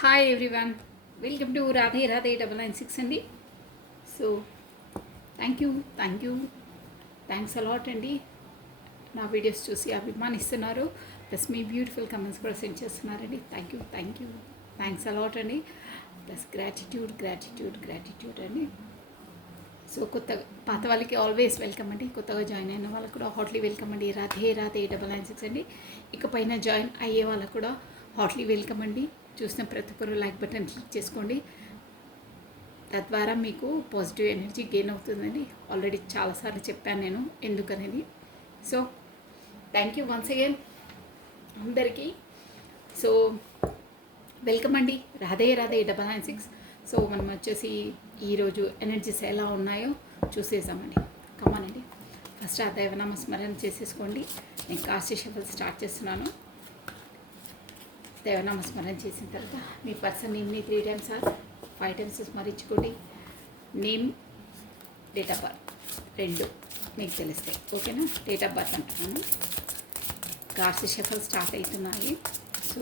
Hi everyone, welcome to Radhe Radhe 996 అండి. So thank you thank you thanks a lot అండి. నా videos చూసి అభిమానిస్తున్నారు, ప్లస్ మీ beautiful comments కూడా సెండ్ చేస్తున్నారండి. థ్యాంక్స్ అలాట్ అండి. ప్లస్ గ్రాటిట్యూడ్ అండి. సో పాత వాళ్ళకి ఆల్వేస్ వెల్కమ్ అండి. కొత్తగా జాయిన్ అయిన వాళ్ళకి కూడా హాట్లీ వెల్కమ్ అండి. రాధే రాధే 996 అండి. ఇకపైన జాయిన్ అయ్యే వాళ్ళకు కూడా హాట్లీ వెల్కమ్ అండి. చూసిన ప్రతి ఒక్కరు లైక్ బటన్ క్లిక్ చేసుకోండి. తద్వారా మీకు పాజిటివ్ ఎనర్జీ గెయిన్ అవుతుందండి. ఆల్రెడీ చాలాసార్లు చెప్పాను నేను ఎందుకనేది. So thank you once again అందరికీ. సో వెల్కమ్ అండి. రాధే రాధే 996. సో మనం వచ్చేసి ఈరోజు ఎనర్జీస్ ఎలా ఉన్నాయో చూసేసామండి. కమానండి. ఫస్ట్ ఆ దైవనామ స్మరణ చేసేసుకోండి. నేను కాస్ట్ షఫల్ స్టార్ట్ చేస్తున్నాను. దైవనామ స్మరణ చేసిన తర్వాత మీ పర్సన్ నేమ్ని 3 times ఆర్ 5 times స్మరించుకోండి. నేమ్, డేట్ ఆఫ్ బర్త్ 2 మీకు తెలుస్తాయి. ఓకేనా? డేట్ ఆఫ్ బర్త్ అంటున్నాను. కార్డ్స్ షఫల్ స్టార్ట్ అవుతున్నాయి. సో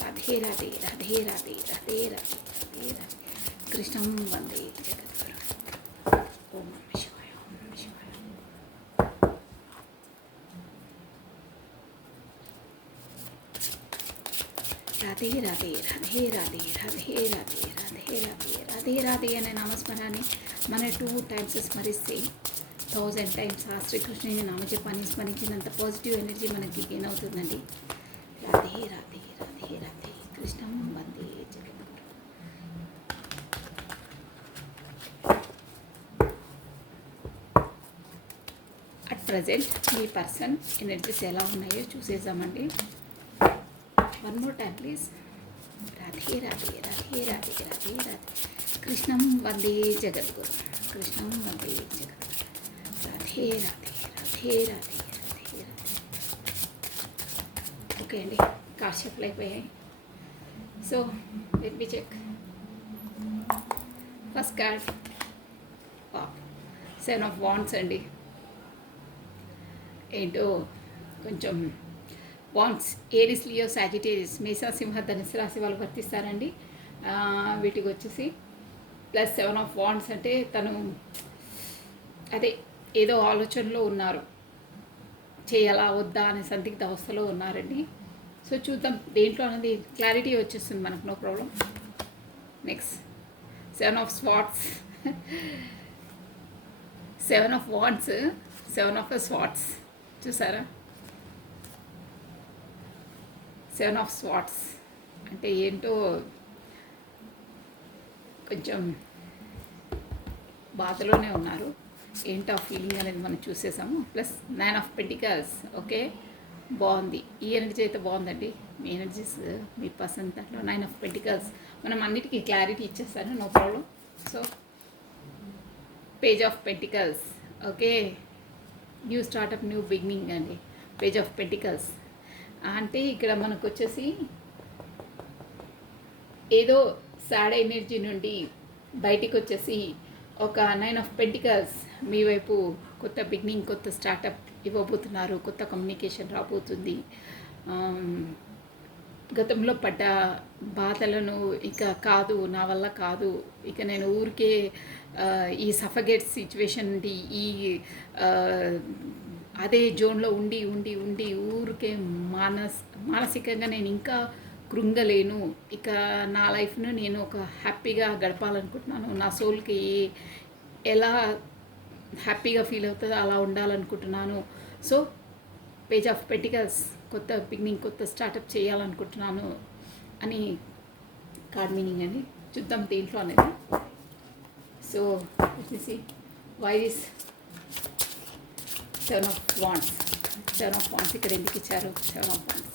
రాధే రాధే రాధే రాధే రాధే రాధే రాధే రాధే కృష్ణం వందే జగద్గురు. ఓం నమః శివాయ, ఓం నమః శివాయ. రాధే రాధే రాధే రాధే రాధే రాధే రాధే రాధే రాధే రాధే అనే నామస్మరాన్ని మన 2 times స్మరిస్తే 1000 times ఆ శ్రీకృష్ణుని నామజపాన్ని స్మరించినంత పాజిటివ్ ఎనర్జీ మనకి గెయిన్ అవుతుందండి. రాధే రాధే రాధే రాధే కృష్ణం వందే జగద్గురు. అట్ ప్రజెంట్ మీ పర్సన్ ఎనర్జీస్ ఎలా ఉన్నాయో చూసేద్దామండి. One more time please. Radhe Radhe Radhe Radhe Radhe Radhe కృష్ణం వందే జగద్గురు. కృష్ణం వందే జగద్గురు. రాధే రాధే రాధే రాధే రాధే రాధే. ఓకే అండి, కార్డ్ షఫల్ అయిపోయాయి. So let me check. First card 7 of Wands అండి. ఏంటో కొంచెం వాన్స్ ఏరిస్, లియో, సాజిటేరియస్, మేష, సింహ, ధనుసు రాశి వాళ్ళు వర్తిస్తారండి. వీటికి వచ్చేసి ప్లస్ 7 of Wands అంటే తను అదే ఏదో ఆలోచనలో ఉన్నారు, చేయాలా వద్దా అనే సందిగ్ధ అవస్థలో ఉన్నారండి. సో చూద్దాం దేంట్లో అనేది క్లారిటీ వచ్చేస్తుంది మనకు, no problem. Next 7 of Swords. 7 of Wands, 7 of Swords చూసారా? 7 of Swords అంటే ఏంటో కొంచెం బాధలోనే ఉన్నారు. ఏంటో ఫీలింగ్ అనేది మనం చూసేసాము. Plus 9 of Pentacles. ఓకే, బాగుంది. ఈ ఎనర్జీ అయితే బాగుందండి. మీ ఎనర్జీస్ మీ పర్సన్ దాంట్లో 9 of Pentacles మనం అన్నిటికీ క్లారిటీ ఇచ్చేస్తాను, no problem. So page of Pentacles. Okay, new startup, new beginning అండి. పేజ్ ఆఫ్ Pentacles అంటే ఇక్కడ మనకు వచ్చేసి ఏదో సాడ్ ఎనర్జీ నుండి బయటికి వచ్చేసి ఒక 9 of Pentacles మీ వైపు కొత్త బిగినింగ్, కొత్త స్టార్టప్ ఇవ్వబోతున్నారు. కొత్త కమ్యూనికేషన్ రాబోతుంది. గతంలో పడ్డ బాధలను ఇక కాదు, నా వల్ల కాదు, ఇక నేను ఊరికే ఈ సఫగేట్ సిచ్యువేషన్ నుండి ఈ అదే జోన్లో ఉండి ఉండి ఉండి ఊరికే మానసికంగా నేను ఇంకా కృంగలేను. ఇక నా లైఫ్ను నేను ఒక హ్యాపీగా గడపాలనుకుంటున్నాను. నా సోల్కి ఎలా హ్యాపీగా ఫీల్ అవుతుందో అలా ఉండాలనుకుంటున్నాను. సో పేజ్ ఆఫ్ Pentacles కొత్త బిగినింగ్, కొత్త స్టార్టప్ చేయాలనుకుంటున్నాను అని కార్డ్ మీనింగ్ అండి. చూద్దాం దేంట్లో అనేది. సో వచ్చేసి why this 7 of Wands. 7 of Wands ఇక్కడ ఎందుకు ఇచ్చారు? 7 of Wands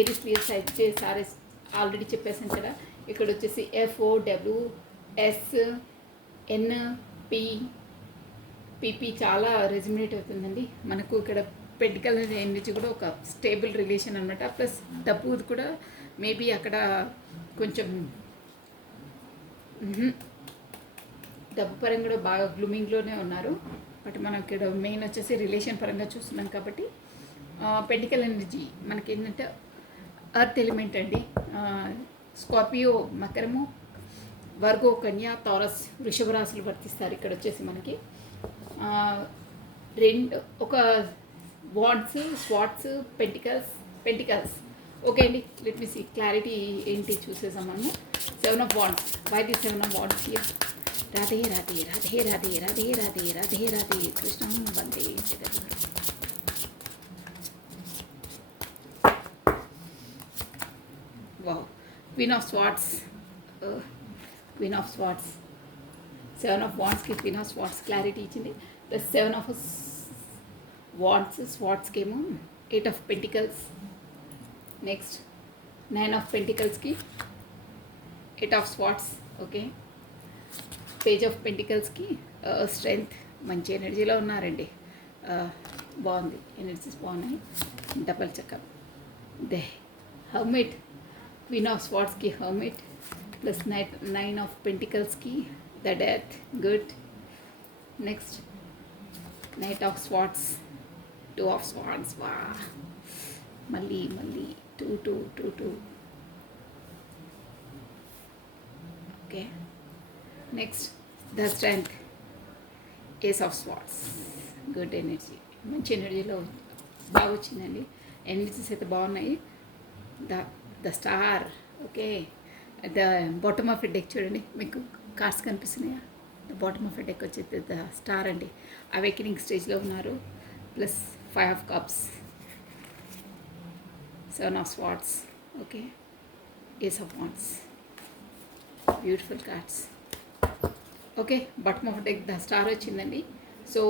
Aries, Leo, Sagittarius, RS already చెప్పేసాను కదా. ఇక్కడ వచ్చేసి FOWSNPPP చాలా రెజిమినేట్ అవుతుందండి మనకు. ఇక్కడ పెంటికల్ ఎనర్జీ కూడా ఒక స్టేబుల్ రిలేషన్ అనమాట. ప్లస్ డబ్బు కూడా మేబీ అక్కడ కొంచెం డబ్బు పరంగా కూడా బాగా గ్లూమింగ్లోనే ఉన్నారు. బట్ మనం ఇక్కడ మెయిన్ వచ్చేసి రిలేషన్ పరంగా చూస్తున్నాం కాబట్టి పెంటికల్ ఎనర్జీ మనకి ఏంటంటే ఎర్త్ ఎలిమెంట్ అండి. స్కార్పియో మకరము, వర్గో కన్యా టారస్ వృషభ రాశులు వర్తిస్తారు. ఇక్కడ వచ్చేసి మనకి రెండు ఒక వాండ్స్, స్వాట్స్, పెంటికల్స్. ఓకే అండి, లెట్ మీ సీ క్లారిటీ ఏంటి చూసేసాం మనము. 7 of Wands. Why the 7 of Wands here? Radhe Radhe Radhe Radhe Radhe Radhe Radhe Radhe Krishna వందే జగద్గురు. Wow, queen of swords, queen of swords, 7 of Wandsకి క్వీన్ ఆఫ్ స్వాట్స్ క్లారిటీ ఇచ్చింది. ప్లస్ 7 of Wands స్వాట్స్కి ఏమో 8 of Pentacles. నెక్స్ట్ 9 of Pentaclesకి 8 of Swords. Okay, page of పెంటికల్స్కి strength, మంచి ఎనర్జీలో ఉన్నారండి. బాగుంది, ఎనర్జీస్ బాగున్నాయి. Double checkup. The hermit, queen of స్వాట్స్కి హర్మిట్, ప్లస్ 9 of Pentaclesకి the death. Good. Next knight of swords, 2 of Swords. వా, మళ్ళీ 2. Okay, next the strength, ace of swords. Good energy, మంచి ఎనర్జీలో బాగా వచ్చిందండి. ఎనర్జీస్ అయితే బాగున్నాయి. The star. Okay, the bottom of a deck చూడండి, మీకు కార్డ్స్ కనిపిస్తున్నాయా? The bottom of a deck వచ్చేది ద స్టార్ అండి. అవేకనింగ్ స్టేజ్లో ఉన్నారు. Plus 5 of Cups, 7 of Swords. Okay, ace of wands. Beautiful cards. Okay, bottom of deck the star వచ్చిందండి. So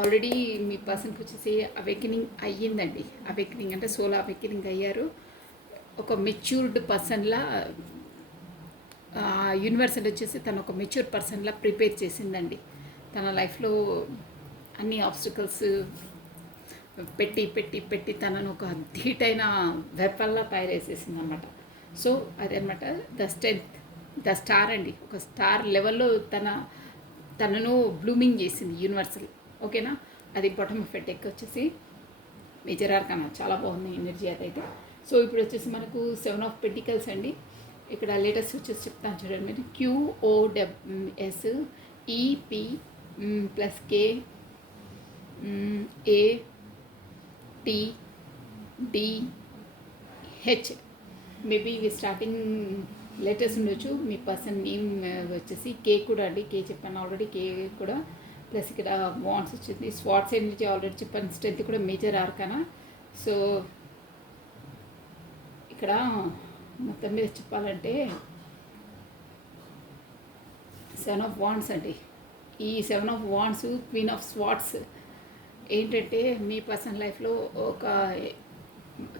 already మీ పర్సన్కి వచ్చేసి అవేకనింగ్ అయ్యిందండి. అవేకనింగ్ అంటే సోలో అవేకనింగ్ అయ్యారు. ఒక మెచ్యూర్డ్ పర్సన్లా యూనివర్సల్ వచ్చేసి తను ఒక మెచ్యూర్ పర్సన్లా ప్రిపేర్ చేసిందండి. తన లైఫ్లో అన్ని ఆబ్స్టికల్స్ పెట్టి తనను ఒక ధీటైన వెపన్లా తయారు చేసేసింది అనమాట. సో అదనమాట ద స్ట్రెంగ్త్, ద స్టార్ అండి. ఒక స్టార్ లెవెల్లో తనను బ్లూమింగ్ చేసింది యూనివర్సల్. ఓకేనా, అది బాటమ్ ఆఫ్ ఎ డెక్ వచ్చేసి మేజర్ ఆర్కానా. చాలా బాగుంది ఎనర్జీ అదైతే. సో ఇప్పుడు వచ్చేసి మనకు 7 of Pentacles అండి. ఇక్కడ లేటెస్ట్ వచ్చేసి చెప్తాను చూడండి మీరు. QOSEP plus KATDH. మేబీ ఇవి స్టార్టింగ్ లెటర్స్ ఉండొచ్చు. మీ పర్సన్ నేమ్ వచ్చేసి కే కూడా అండి. కే చెప్పాను ఆల్రెడీ, కే కూడా. ప్లస్ ఇక్కడ వాండ్స్ వచ్చింది. స్వాట్స్ ఎనర్జీ ఆల్రెడీ చెప్పాను. స్ట్రెంత్ కూడా మేజర్ ఆర్కానా. సో ఇక్కడ మొత్తం మీద చెప్పాలంటే 7 of Wands అండి. ఈ 7 of Wands, queen of swords ఏంటంటే మీ పర్సన్ లైఫ్లో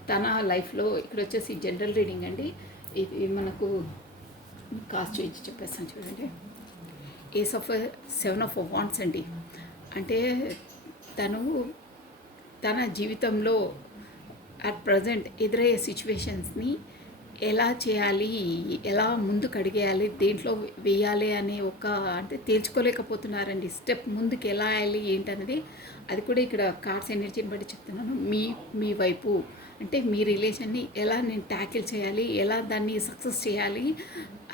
తన లైఫ్లో ఇక్కడ వచ్చేసి జనరల్ రీడింగ్ అండి. ఇది మనకు కాస్ట్ చూపించి చెప్పేస్తాను చూడండి. ఏస్ ఆఫ్ 7 of Wands అండి. అంటే తన జీవితంలో అట్ ప్రజెంట్ ఎదురయ్యే సిచ్యువేషన్స్ని ఎలా చేయాలి, ఎలా ముందుకు అడిగేయాలి, దేంట్లో వేయాలి అనే అంటే తేల్చుకోలేకపోతున్నారండి. స్టెప్ ముందుకు ఎలా వేయాలి ఏంటనేది అది కూడా ఇక్కడ కార్డ్స్ ఎనర్జీని బట్టి చెప్తున్నాను. మీ వైపు అంటే మీ రిలేషన్ని ఎలా నేను ట్యాకిల్ చేయాలి, ఎలా దాన్ని సక్సెస్ చేయాలి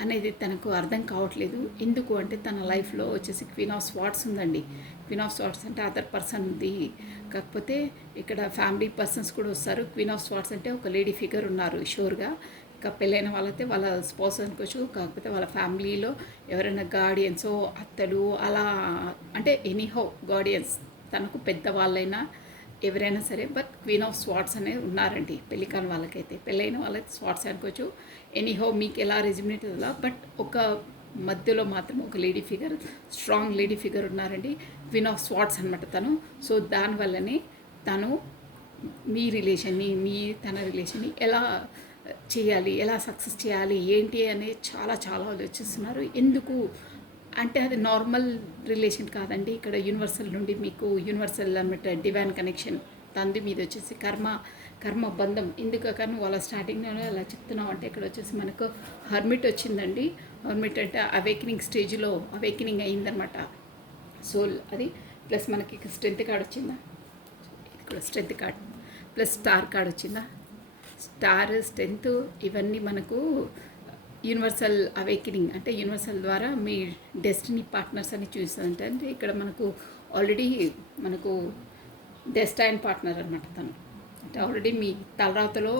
అనేది తనకు అర్థం కావట్లేదు. ఎందుకు అంటే తన లైఫ్లో వచ్చేసి క్వీన్ ఆఫ్ స్వాట్స్ ఉందండి. క్వీన్ ఆఫ్ స్వాట్స్ అంటే అదర్ పర్సన్ది, కాకపోతే ఇక్కడ ఫ్యామిలీ పర్సన్స్ కూడా వస్తారు. క్వీన్ ఆఫ్ స్వాట్స్ అంటే ఒక లేడీ ఫిగర్ ఉన్నారు షూర్గా. ఇంకా పెళ్ళైన వాళ్ళైతే వాళ్ళ స్పౌస్ అనుకోవచ్చు, కాకపోతే వాళ్ళ ఫ్యామిలీలో ఎవరైనా గార్డియన్సో అత్తలు అలా అంటే ఎనీహౌ గార్డియన్స్ తనకు పెద్దవాళ్ళైనా ఎవరైనా సరే. బట్ క్వీన్ ఆఫ్ స్వాట్స్ అనేది ఉన్నారండి పెళ్ళి కాని వాళ్ళకైతే. పెళ్ళైన వాళ్ళైతే స్వాట్స్ అనుకోవచ్చు. ఎనీహౌ మీకు ఎలా రెజిమినేట్ అలా, బట్ ఒక మధ్యలో మాత్రం ఒక lady figure, strong lady figure ఉన్నారండి. క్వీన్ ఆఫ్ స్వాట్స్ అనమాట తను. సో దానివల్లనే తను మీ రిలేషన్ని తన రిలేషన్ని ఎలా చేయాలి, ఎలా సక్సెస్ చేయాలి ఏంటి అనేది చాలా ఆలోచిస్తున్నారు. ఎందుకు అంటే అది నార్మల్ రిలేషన్ కాదండి. ఇక్కడ యూనివర్సల్ నుండి మీకు యూనివర్సల్ అనమాట డివైన్ కనెక్షన్ తంది మీద వచ్చేసి కర్మ బంధం. ఎందుకు కానీ వాళ్ళ స్టార్టింగ్లోనే అలా చెప్తున్నాం అంటే ఇక్కడ వచ్చేసి మనకు హర్మిట్ వచ్చిందండి. హర్మిట్ అంటే అవేకనింగ్ స్టేజ్లో అవేకనింగ్ అయిందనమాట సోల్ అది. ప్లస్ మనకి స్ట్రెంత్ కార్డ్ వచ్చిందా, ఇక్కడ strength card plus star card వచ్చిందా. స్టార్ స్ట్రెంత్ ఇవన్నీ మనకు యూనివర్సల్ అవేకినింగ్ అంటే యూనివర్సల్ ద్వారా మీ డెస్టినీ పార్ట్నర్స్ అని చూస్తుంది. అంటే ఇక్కడ మనకు ఆల్రెడీ మనకు డెస్టైన్ పార్ట్నర్ అనమాట తను. అంటే ఆల్రెడీ మీ తలరాతలో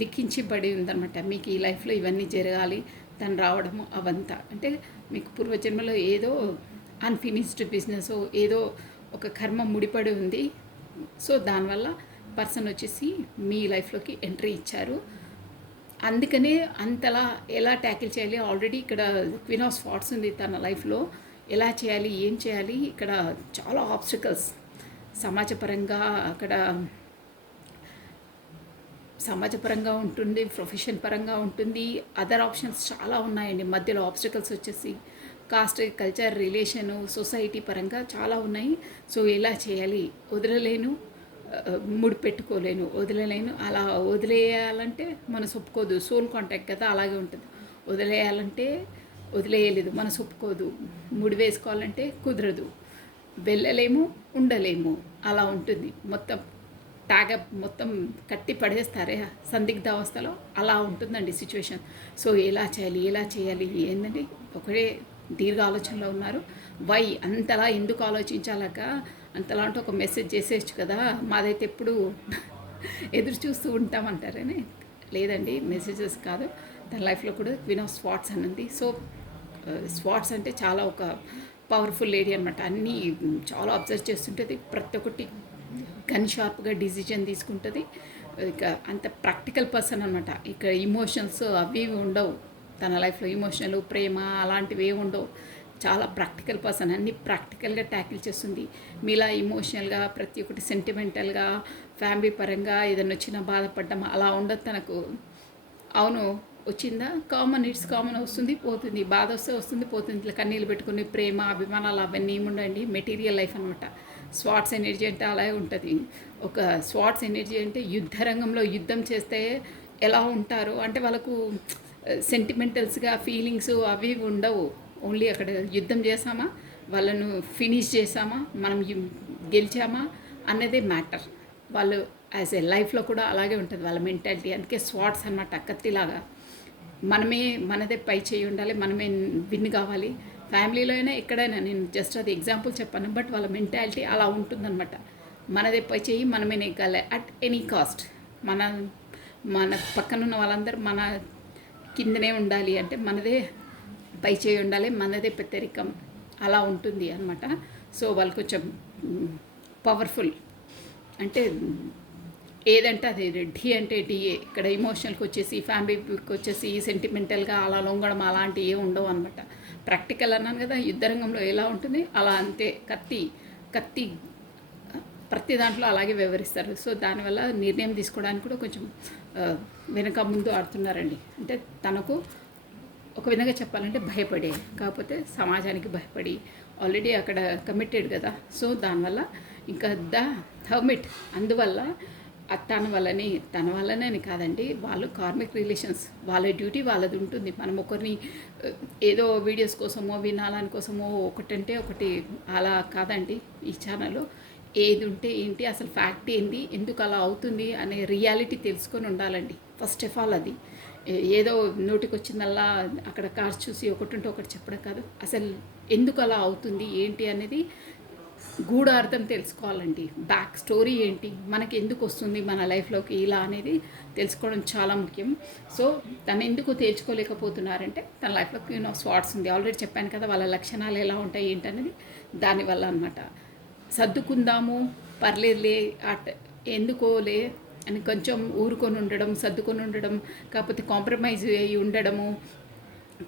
లిఖించబడి ఉందన్నమాట. మీకు ఈ లైఫ్లో ఇవన్నీ జరగాలి, తను రావడము అవంతా. అంటే మీకు పూర్వజన్మలో ఏదో అన్ఫినిష్డ్ బిజినెస్ ఏదో ఒక కర్మ ముడిపడి ఉంది. సో దానివల్ల పర్సన్ వచ్చేసి మీ లైఫ్లోకి ఎంట్రీ ఇచ్చారు. అందుకనే అంతలా ఎలా ట్యాకిల్ చేయాలి, ఆల్రెడీ ఇక్కడ క్వీన్ ఆఫ్ స్పాట్స్ ఉంది తన లైఫ్లో. ఎలా చేయాలి, ఏం చేయాలి, ఇక్కడ చాలా ఆబ్స్టికల్స్ సమాజపరంగా అక్కడ సమాజపరంగా ఉంటుంది, ప్రొఫెషన్ పరంగా ఉంటుంది, అదర్ ఆప్షన్స్ చాలా ఉన్నాయండి. మధ్యలో ఆబ్స్టికల్స్ వచ్చేసి కాస్ట్, కల్చర్, రిలేషను, సొసైటీ పరంగా చాలా ఉన్నాయి. సో ఎలా చేయాలి, వదలలేను, ముడిపెట్టుకోలేను, వదిలేలేను. అలా వదిలేయాలంటే మనసు ఒప్పుకోదు, సోల్ కాంటాక్ట్ కదా అలాగే ఉంటుంది. వదిలేయాలంటే వదిలేయలేదు, మనసు ఒప్పుకోదు. ముడి వేసుకోవాలంటే కుదరదు, వెళ్ళలేము, ఉండలేము, అలా ఉంటుంది. మొత్తం ట్యాగప్ మొత్తం కట్టి పడేస్తారే సందిగ్ధావస్థలో, అలా ఉంటుందండి సిచ్యువేషన్. సో ఎలా చేయాలి ఏంటంటే ఒకటే దీర్ఘ ఆలోచనలో ఉన్నారు. వై అంతలా ఎందుకు ఆలోచించాలక అంతలా అంటే ఒక మెసేజ్ చేసేయచ్చు కదా, మాదైతే ఎప్పుడు ఎదురు చూస్తూ ఉంటామంటారని. లేదండి, మెసేజెస్ కాదు, తన లైఫ్లో కూడా క్వీన్ ఆఫ్ స్పాట్స్ అని ఉంది. సో స్పాట్స్ అంటే చాలా ఒక పవర్ఫుల్ లేడీ అనమాట. అన్నీ చాలా అబ్జర్వ్ చేస్తుంటుంది, ప్రతి ఒక్కటి గన్ షార్ప్గా డిసిజన్ తీసుకుంటుంది. ఇక అంత ప్రాక్టికల్ పర్సన్ అనమాట. ఇక ఇమోషన్స్ అవి ఉండవు తన లైఫ్లో. ఇమోషనల్, ప్రేమ అలాంటివి ఏమి ఉండవు. చాలా ప్రాక్టికల్ పర్సన్, అన్నీ ప్రాక్టికల్గా ట్యాకిల్ చేస్తుంది. మీలా ఇమోషనల్గా ప్రతి ఒక్కటి సెంటిమెంటల్గా ఫ్యామిలీ పరంగా ఏదైనా వచ్చినా బాధపడ్డం అలా ఉండదు తనకు. అవును వచ్చిందా, కామన్, ఇట్స్ కామన్, వస్తుంది పోతుంది, బాధ వస్తే వస్తుంది పోతుంది. ఇట్లా కన్నీళ్ళు పెట్టుకుని ప్రేమ అభిమానాలు అవన్నీ ఏముండండి, మెటీరియల్ లైఫ్ అనమాట. స్వాట్స్ ఎనర్జీ అంటే అలాగే ఉంటుంది. ఒక స్వాట్స్ ఎనర్జీ అంటే యుద్ధ రంగంలో యుద్ధం చేస్తే ఎలా ఉంటారో అంటే వాళ్ళకు సెంటిమెంటల్స్గా ఫీలింగ్స్ అవి ఉండవు. ఓన్లీ అక్కడ యుద్ధం చేసామా, వాళ్ళను ఫినిష్ చేసామా, మనం గెలిచామా అన్నదే మ్యాటర్. వాళ్ళు యాజ్ ఏ లైఫ్లో కూడా అలాగే ఉంటుంది వాళ్ళ మెంటాలిటీ. అందుకే స్వాట్స్ అనమాట, కత్తిలాగా. మనదే పై చేయి ఉండాలి, మనమే విన్ కావాలి. ఫ్యామిలీలో అయినా ఎక్కడైనా, నేను జస్ట్ అది ఎగ్జాంపుల్ చెప్పాను, బట్ వాళ్ళ మెంటాలిటీ అలా ఉంటుందన్నమాట. మనదే పై చేయి మనమే నెగ్గాలి అట్ ఎనీ కాస్ట్. మన పక్కనున్న వాళ్ళందరూ మన కిందనే ఉండాలి, అంటే మనదే పై చేయి ఉండాలి, మనదే పెద్దరికం, అలా ఉంటుంది అనమాట. సో వాళ్ళు కొంచెం పవర్ఫుల్, అంటే ఏదంటే అది ఢీ అంటే ఢీఏ. ఇక్కడ ఇమోషనల్కి వచ్చేసి, ఫ్యామిలీకి వచ్చేసి సెంటిమెంటల్గా అలా లొంగడం అలాంటివి ఏమి ఉండవు అనమాట. ప్రాక్టికల్ అన్నాను కదా, యుద్ధరంగంలో ఎలా ఉంటుంది అలా అంతే. కత్తి ప్రతి దాంట్లో అలాగే వివరిస్తారు. సో దానివల్ల నిర్ణయం తీసుకోవడానికి కూడా కొంచెం వెనక ముందు ఆడుతున్నారండి. అంటే తనకు ఒక విధంగా చెప్పాలంటే భయపడే, కాకపోతే సమాజానికి భయపడి ఆల్రెడీ అక్కడ కమిటెడ్ కదా. సో దానివల్ల ఇంకా ద హర్మిట్, అందువల్ల తన వల్లనే అని కాదండి, వాళ్ళు కార్మిక్ రిలేషన్స్, వాళ్ళ డ్యూటీ వాళ్ళది ఉంటుంది. మనం ఒకరిని ఏదో వీడియోస్ కోసమో వినాలని కోసమో ఒకటంటే ఒకటి అలా కాదండి. ఈ ఛానల్లో ఏది ఉంటే ఏంటి, అసలు ఫ్యాక్ట్ ఏంటి, ఎందుకు అలా అవుతుంది అనే రియాలిటీ తెలుసుకొని ఉండాలండి ఫస్ట్ ఆఫ్ ఆల్. అది ఏదో నోటికి వచ్చిందల్లా అక్కడ కార్స్ చూసి ఒకటి ఉంటే ఒకటి చెప్పడం కాదు. అసలు ఎందుకు అలా అవుతుంది ఏంటి అనేది గూఢార్థం తెలుసుకోవాలండి. బ్యాక్ స్టోరీ ఏంటి, మనకి ఎందుకు వస్తుంది మన లైఫ్లోకి ఇలా అనేది తెలుసుకోవడం చాలా ముఖ్యం. సో తను ఎందుకు తేల్చుకోలేకపోతున్నారంటే తన లైఫ్లో క్వీన్ ఆఫ్ స్వాట్స్ ఉంది. ఆల్రెడీ చెప్పాను కదా వాళ్ళ లక్షణాలు ఎలా ఉంటాయి ఏంటనేది. దానివల్ల అనమాట సర్దుకుందాము, పర్లేదులే, ఎందుకోలే అని కొంచెం ఊరుకొని ఉండడం, సర్దుకొని ఉండడం, కాకపోతే కాంప్రమైజ్ అయ్యి ఉండడము,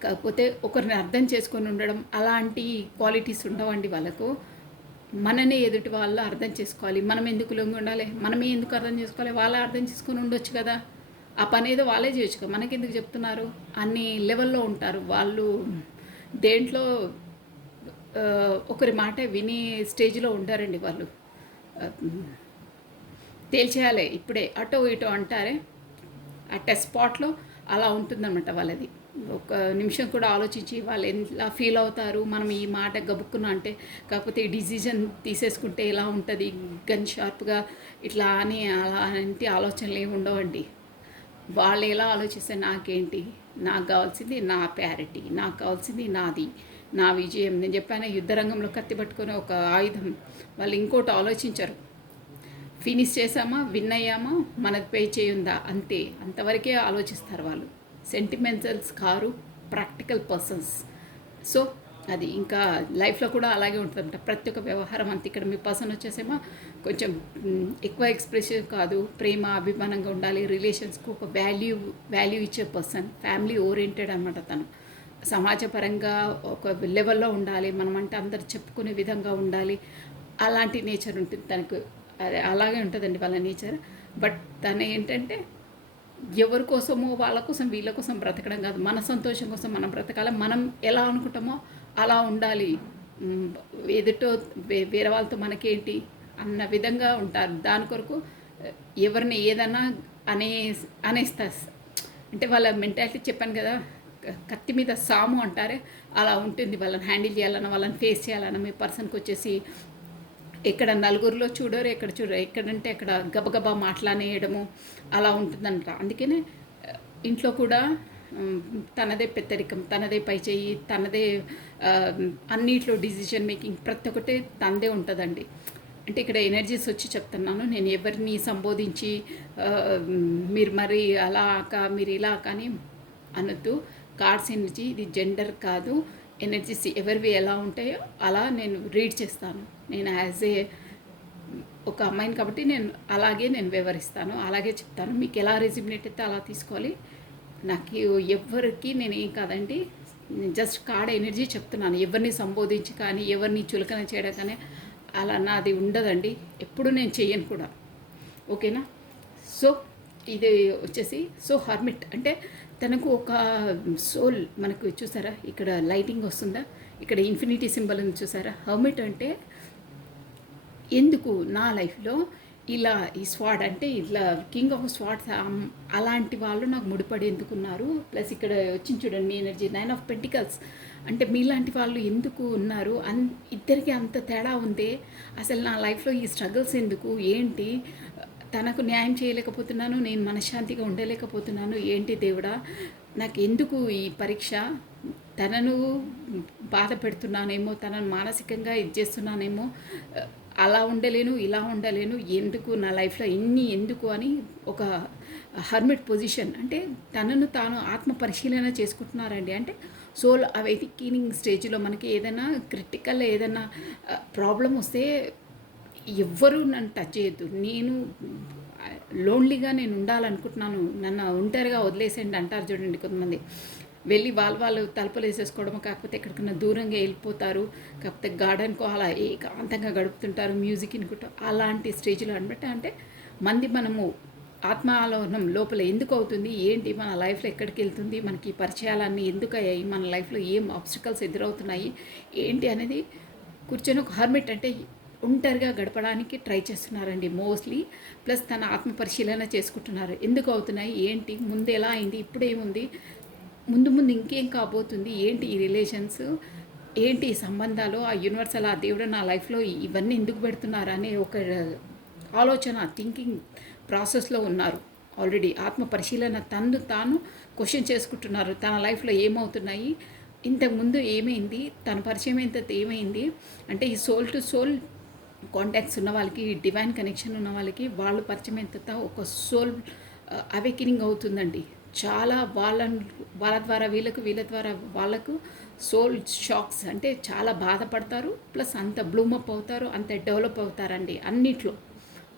కాకపోతే ఒకరిని అర్థం చేసుకొని ఉండడం, అలాంటి క్వాలిటీస్ ఉండవండి వాళ్ళకు. మననే ఎదుటి వాళ్ళు అర్థం చేసుకోవాలి. మనం ఎందుకు లొంగి ఉండాలి, మనమే ఎందుకు అర్థం చేసుకోవాలి, వాళ్ళే అర్థం చేసుకొని ఉండొచ్చు కదా. ఆ పని ఏదో వాళ్ళే చేయొచ్చు కదా, మనకెందుకు చెప్తున్నారు అన్ని లెవెల్లో ఉంటారు వాళ్ళు. దేంట్లో ఒకరి మాట వినే స్టేజ్లో ఉంటారండి వాళ్ళు. తేల్చేయాలి ఇప్పుడే, అటో ఇటో అంటారే అట్ ఎ స్పాట్లో అలా ఉంటుందన్నమాట వాళ్ళది. ఒక నిమిషం కూడా ఆలోచించి వాళ్ళు ఎలా ఫీల్ అవుతారు, మనం ఈ మాట గబుక్కున్నా అంటే, కాకపోతే ఈ డిసిజన్ తీసేసుకుంటే ఎలా ఉంటుంది, గన్ షార్ప్గా ఇట్లా అని అలా అంటే ఆలోచనలు ఏమి ఉండవండి. వాళ్ళు ఎలా ఆలోచిస్తే నాకేంటి, నాకు కావాల్సింది నా ప్యారిటీ, నాకు కావాల్సింది నాది, నా విజయం. నేను చెప్పాను యుద్ధ రంగంలో కత్తి పట్టుకొని ఒక ఆయుధం, వాళ్ళు ఇంకోటి ఆలోచించరు. ఫినిష్ చేసామా, విన్ అయ్యామా, మనది పే చేయుందా, అంతే, అంతవరకే ఆలోచిస్తారు వాళ్ళు. సెంటిమెంటల్స్ కారు, ప్రాక్టికల్ పర్సన్స్. సో అది ఇంకా లైఫ్లో కూడా అలాగే ఉంటుందంట. ప్రతి ఒక్క వ్యవహారం అంత. ఇక్కడ మీ పర్సన్ వచ్చేసేమో కొంచెం ఎక్కువ ఎక్స్ప్రెసివ్ కాదు, ప్రేమ అభిమానంగా ఉండాలి, రిలేషన్స్కి ఒక వాల్యూ ఇచ్చే పర్సన్, ఫ్యామిలీ ఓరియంటెడ్ అనమాట. తను సమాజపరంగా ఒక లెవెల్లో ఉండాలి, మనమంటే అందరు చెప్పుకునే విధంగా ఉండాలి, అలాంటి నేచర్ ఉంటుంది తనకు. అదే అలాగే ఉంటుందండి వాళ్ళ నేచర్. బట్ తను ఏంటంటే ఎవరి కోసమో వాళ్ళ కోసం వీళ్ళ కోసం బ్రతకడం కాదు, మన సంతోషం కోసం మనం బ్రతకాలి, మనం ఎలా అనుకుంటామో అలా ఉండాలి. ఎదుటో వేరే వాళ్ళతో మనకేంటి అన్న విధంగా ఉంటారు. దాని కొరకు ఎవరిని ఏదన్నా అనేస్తారు. అంటే వాళ్ళ మెంటాలిటీ చెప్పాను కదా, కత్తి మీద సాము అంటారే అలా ఉంటుంది. వాళ్ళని హ్యాండిల్ చేయాలన్నా, వాళ్ళని ఫేస్ చేయాలన్నా, మీ పర్సన్కి వచ్చేసి ఎక్కడ నలుగురిలో చూడరు, ఎక్కడ చూడరు, ఎక్కడంటే అక్కడ గబగబా మాట్లాడేయడము అలా ఉంటుందంట. అందుకనే ఇంట్లో కూడా తనదే పెత్తరికం, తనదే పై చేయి, తనదే అన్నిట్లో డిసిషన్ మేకింగ్ ప్రతి ఒక్కటే తనదే ఉంటుందండి. అంటే ఇక్కడ ఎనర్జీస్ వచ్చి చెప్తున్నాను, నేను ఎవరిని సంబోధించి మీరు మరి అలా మీరు ఇలా కానీ అనొద్దు. కార్డ్స్ ఎనర్జీ ఇది జెండర్ కాదు, ఎనర్జీస్ ఎవరివి ఎలా ఉంటాయో అలా నేను రీడ్ చేస్తాను. నేను యాజ్ ఏ ఒక అమ్మాయిని కాబట్టి నేను అలాగే నేను వివరిస్తాను, అలాగే చెప్తాను. మీకు ఎలా రెజిమినేట్ అయితే అలా తీసుకోవాలి. నాకు ఎవరికి నేను ఏం కాదండి, నేను జస్ట్ కార్డ్ ఎనర్జీ చెప్తున్నాను. ఎవరిని సంబోధించి కానీ, ఎవరిని చులకన చేయడం కానీ అలా నాది ఉండదండి, ఎప్పుడు నేను చేయను కూడా. ఓకేనా? సో ఇది వచ్చేసి హర్మిట్ అంటే తనకు ఒక సోల్. మనకు చూసారా ఇక్కడ లైటింగ్ వస్తుందా, ఇక్కడ ఇన్ఫినిటీ సింబల్ ఉంది చూసారా. హర్మిట్ అంటే ఎందుకు నా లైఫ్లో ఇలా ఈ స్వాడ్ అంటే ఇట్లా కింగ్ ఆఫ్ స్వాడ్స్ అలాంటి వాళ్ళు నాకు ముడిపడి ఎందుకున్నారు. ప్లస్ ఇక్కడ వచ్చింది చూడండి ఎనర్జీ 9 ఆఫ్ పెంటికల్స్. అంటే మీలాంటి వాళ్ళు ఎందుకు ఉన్నారు, ఇద్దరికి అంత తేడా ఉంది. అసలు నా లైఫ్లో ఈ స్ట్రగుల్స్ ఎందుకు, ఏంటి, తనకు న్యాయం చేయలేకపోతున్నాను, నేను మనశ్శాంతిగా ఉండలేకపోతున్నాను, ఏంటి దేవుడా నాకు ఎందుకు ఈ పరీక్ష, తనను బాధ పెడుతున్నానేమో, తనను మానసికంగా ఇది చేస్తున్నానేమో, అలా ఉండలేను, ఇలా ఉండలేను, ఎందుకు నా లైఫ్లో ఇన్ని ఎందుకు అని ఒక హర్మిట్ పొజిషన్. అంటే తనను తాను ఆత్మ పరిశీలన చేసుకుంటున్నారండి. అంటే సోల్ అవేకినింగ్ స్టేజ్లో మనకి ఏదైనా క్రిటికల్ ఏదైనా ప్రాబ్లం వస్తే ఎవ్వరూ నన్ను టచ్ చేయొద్దు, నేను లోన్లీగా నేను ఉండాలనుకుంటున్నాను, నన్ను ఒంటరిగా వదిలేసేయండి అంటారు చూడండి కొంతమంది. వెళ్ళి వాళ్ళు తలుపులు వేసేసుకోవడం, కాకపోతే ఎక్కడికన్నా దూరంగా వెళ్ళిపోతారు, కాకపోతే గార్డెన్కో అలా ఏకాంతంగా గడుపుతుంటారు, మ్యూజిక్ వినుకుంటారు. అలాంటి స్టేజ్లో అనమాట. అంటే మనము ఆత్మాలోనం లోపల ఎందుకు అవుతుంది, ఏంటి మన లైఫ్లో ఎక్కడికి వెళ్తుంది, మనకి పరిచయాలన్నీ ఎందుకు అయ్యాయి, మన లైఫ్లో ఏం ఆబ్స్టికల్స్ ఎదురవుతున్నాయి ఏంటి అనేది కూర్చొని ఒక హర్మిట్ అంటే ఒంటరిగా గడపడానికి ట్రై చేస్తున్నారండి మోస్ట్లీ. ప్లస్ తన ఆత్మ పరిశీలన చేసుకుంటున్నారు, ఎందుకు అవుతున్నాయి, ఏంటి, ముందు ఎలా అయింది, ఇప్పుడేముంది, ముందు ఇంకేం కాబోతుంది, ఏంటి ఈ రిలేషన్స్, ఏంటి ఈ సంబంధాలు, ఆ యూనివర్సల్ ఆ దేవుడు నా లైఫ్లో ఇవన్నీ ఎందుకు పెడుతున్నారు అనే ఒక ఆలోచన థింకింగ్ ప్రాసెస్లో ఉన్నారు ఆల్రెడీ. ఆత్మ పరిశీలన తాను క్వశ్చన్ చేసుకుంటున్నారు, తన లైఫ్లో ఏమవుతున్నాయి, ఇంతకుముందు ఏమైంది, తన పరిచయం ఎంత ఏమైంది. అంటే ఈ సోల్ టు సోల్ కాంటాక్ట్స్ ఉన్న వాళ్ళకి, డివైన్ కనెక్షన్ ఉన్న వాళ్ళకి వాళ్ళు పరిచయం ఎంత ఒక సోల్ అవేకినింగ్ అవుతుందండి. చాలా వాళ్ళ ద్వారా వీళ్ళ ద్వారా వాళ్ళకు సోల్ షాక్స్. అంటే చాలా బాధపడతారు, ప్లస్ అంత బ్లూమప్ అవుతారు, అంత డెవలప్ అవుతారండి అన్నిట్లో,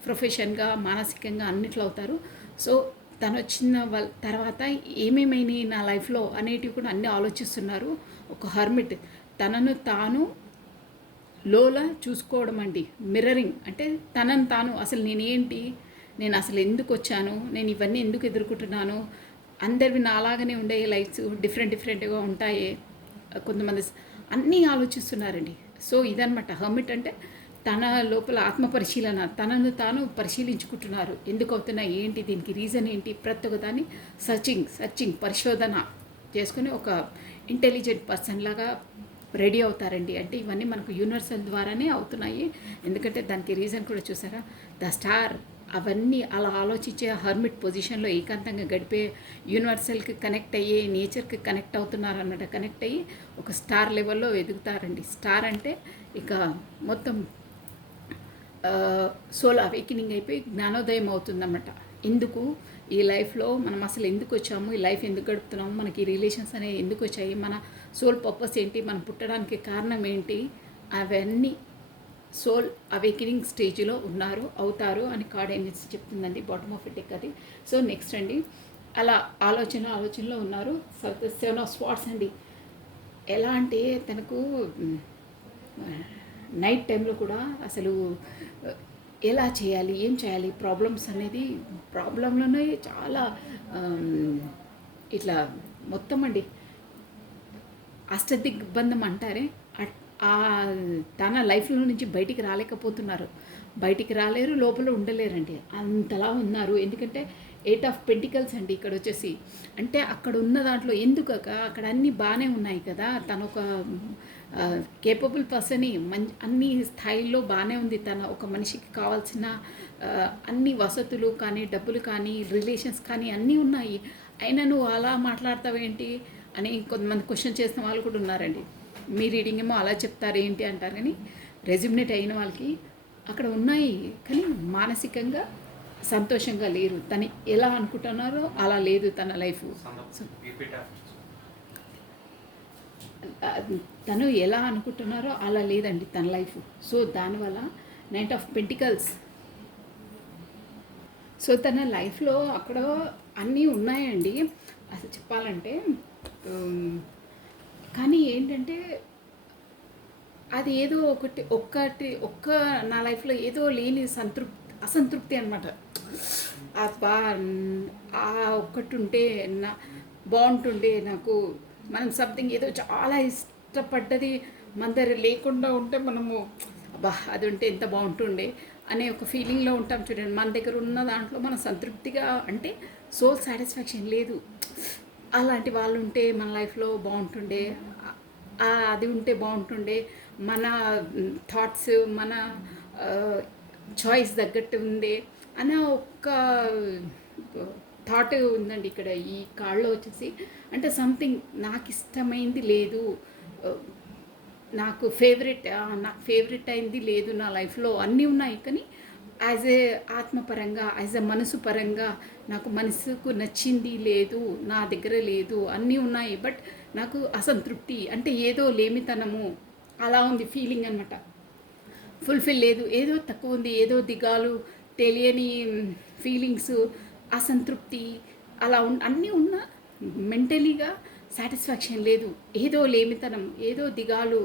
ప్రొఫెషన్గా మానసికంగా అన్నిట్లో అవుతారు. సో తను వచ్చిన తర్వాత ఏమేమైనాయి నా లైఫ్లో అనేటివి కూడా అన్నీ ఆలోచిస్తున్నారు. ఒక హర్మిట్ తనను తాను లోలా చూసుకోవడం అండి, మిర్రరింగ్. అంటే తనను తాను అసలు నేనేంటి, నేను అసలు ఎందుకు వచ్చాను, నేను ఇవన్నీ ఎందుకు ఎదుర్కొంటున్నాను, అందరివి నాలాగానే ఉండే లైఫ్స్ డిఫరెంట్గా ఉంటాయి, కొంతమంది అన్నీ ఆలోచిస్తున్నారండి. సో ఇదనమాట హర్మిట్ అంటే తన లోపల ఆత్మ పరిశీలన, తనను తాను పరిశీలించుకుంటున్నారు, ఎందుకు అవుతున్నాయి, ఏంటి, దీనికి రీజన్ ఏంటి, ప్రతి ఒక్క దాన్ని సర్చింగ్ పరిశోధన చేసుకుని ఒక ఇంటెలిజెంట్ పర్సన్ లాగా రెడీ అవుతారండి. అంటే ఇవన్నీ మనకు యూనివర్సల్ ద్వారానే అవుతున్నాయి. ఎందుకంటే దానికి రీజన్ కూడా చూసారా, ద స్టార్ అవన్నీ అలా ఆలోచించే హర్మిట్ పొజిషన్లో ఏకాంతంగా గడిపే యూనివర్సల్కి కనెక్ట్ అయ్యే నేచర్కి కనెక్ట్ అవుతున్నారు అన్నట్టు కనెక్ట్ అయ్యి ఒక స్టార్ లెవెల్లో ఎదుగుతారండి. స్టార్ అంటే ఇక మొత్తం సోల్ అవేకినింగ్ అయిపోయి జ్ఞానోదయం అవుతుందన్నమాట. ఎందుకు ఈ లైఫ్లో మనం అసలు ఎందుకు వచ్చాము, ఈ లైఫ్ ఎందుకు గడుపుతున్నాము, మనకి ఈ రిలేషన్స్ అనేవి ఎందుకు వచ్చాయి, మన సోల్ పర్పస్ ఏంటి, మనం పుట్టడానికి కారణం ఏంటి, అవన్నీ సోల్ అవేకినింగ్ స్టేజ్లో అవుతారు అని కార్డ్ ఎనర్జీ చెప్తుందండి. బాటమ్ ఆఫ్ డెక్ అది. సో నెక్స్ట్ అండి, అలా ఆలోచనలో ఉన్నారు. 7 ఆఫ్ స్వార్డ్స్ అండి. ఎలా అంటే తనకు నైట్ టైంలో కూడా అసలు ఎలా చేయాలి, ఏం చేయాలి, ప్రాబ్లమ్స్ అనేది ప్రాబ్లంలోనే చాలా ఇట్లా మొత్తం అండి అష్టదిగ్బంధం అంటారే, తన లైఫ్లో నుంచి బయటికి రాలేకపోతున్నారు. బయటికి రాలేరు, లోపల ఉండలేరండి, అంతలా ఉన్నారు. ఎందుకంటే 8 ఆఫ్ పెంటికల్స్ అండి ఇక్కడ వచ్చేసి. అంటే అక్కడ ఉన్న దాంట్లో ఎందుకక అక్కడ అన్నీ బాగానే ఉన్నాయి కదా, తను ఒక కేపబుల్ పర్సన్, అన్ని స్థాయిల్లో బాగానే ఉంది. తన ఒక మనిషికి కావాల్సిన అన్ని వసతులు కానీ, డబ్బులు కానీ, రిలేషన్స్ కానీ అన్నీ ఉన్నాయి. అయినా నువ్వు అలా మాట్లాడతావేంటి అని కొంతమంది క్వశ్చన్ చేసిన వాళ్ళు కూడా ఉన్నారండి. మీ రీడింగ్ ఏమో అలా చెప్తారు ఏంటి అంటారు, కానీ రెజ్యూమినేట్ అయిన వాళ్ళకి అక్కడ ఉన్నాయి, కానీ మానసికంగా సంతోషంగా లేరు. తను ఎలా అనుకుంటున్నారో అలా లేదు తన లైఫ్. తను ఎలా అనుకుంటున్నారో అలా లేదండి తన లైఫ్. సో దానివల్ల 9 ఆఫ్ పెంటికల్స్. సో తన లైఫ్లో అక్కడ అన్నీ ఉన్నాయండి అసలు చెప్పాలంటే. కానీ ఏంటంటే అది ఏదో ఒక్క నా లైఫ్లో ఏదో లేని అసంతృప్తి అనమాట. ఒక్కటి ఉంటే బాగుంటుండే నాకు, మనం సంథింగ్ ఏదో చాలా ఇష్టపడ్డది మన దగ్గర లేకుండా ఉంటే మనము అది ఉంటే ఎంత బాగుంటుండే అనే ఒక ఫీలింగ్లో ఉంటాం చూడండి. మన దగ్గర ఉన్న దాంట్లో మనం సంతృప్తిగా అంటే సోల్ సాటిస్ఫాక్షన్ లేదు. అలాంటి వాళ్ళు ఉంటే మన లైఫ్లో బాగుంటుండే, అది ఉంటే బాగుంటుండే, మన థాట్స్ మన చాయిస్ తగ్గట్టు ఉంది అన్న ఒక్క థాట్ ఉందండి ఇక్కడ ఈ కార్డ్లో వచ్చేసి. అంటే సంథింగ్ నాకు ఇష్టమైంది లేదు, నాకు ఫేవరెట్ అయింది లేదు నా లైఫ్లో. అన్నీ ఉన్నాయి, కానీ యాజ్ ఏ ఆత్మపరంగా, యాజ్ ఏ మనసు పరంగా నాకు మనసుకు నచ్చింది లేదు, నా దగ్గర లేదు. అన్నీ ఉన్నాయి, బట్ నాకు అసంతృప్తి అంటే ఏదో లేమితనము అలా ఉంది ఫీలింగ్ అనమాట. ఫుల్ఫిల్ లేదు, ఏదో తక్కువ ఉంది, ఏదో దిగాలు, తెలియని ఫీలింగ్స్, అసంతృప్తి అలా అన్నీ ఉన్నా మెంటలీగా సాటిస్ఫాక్షన్ లేదు. ఏదో లేమితనం, ఏదో దిగాలు,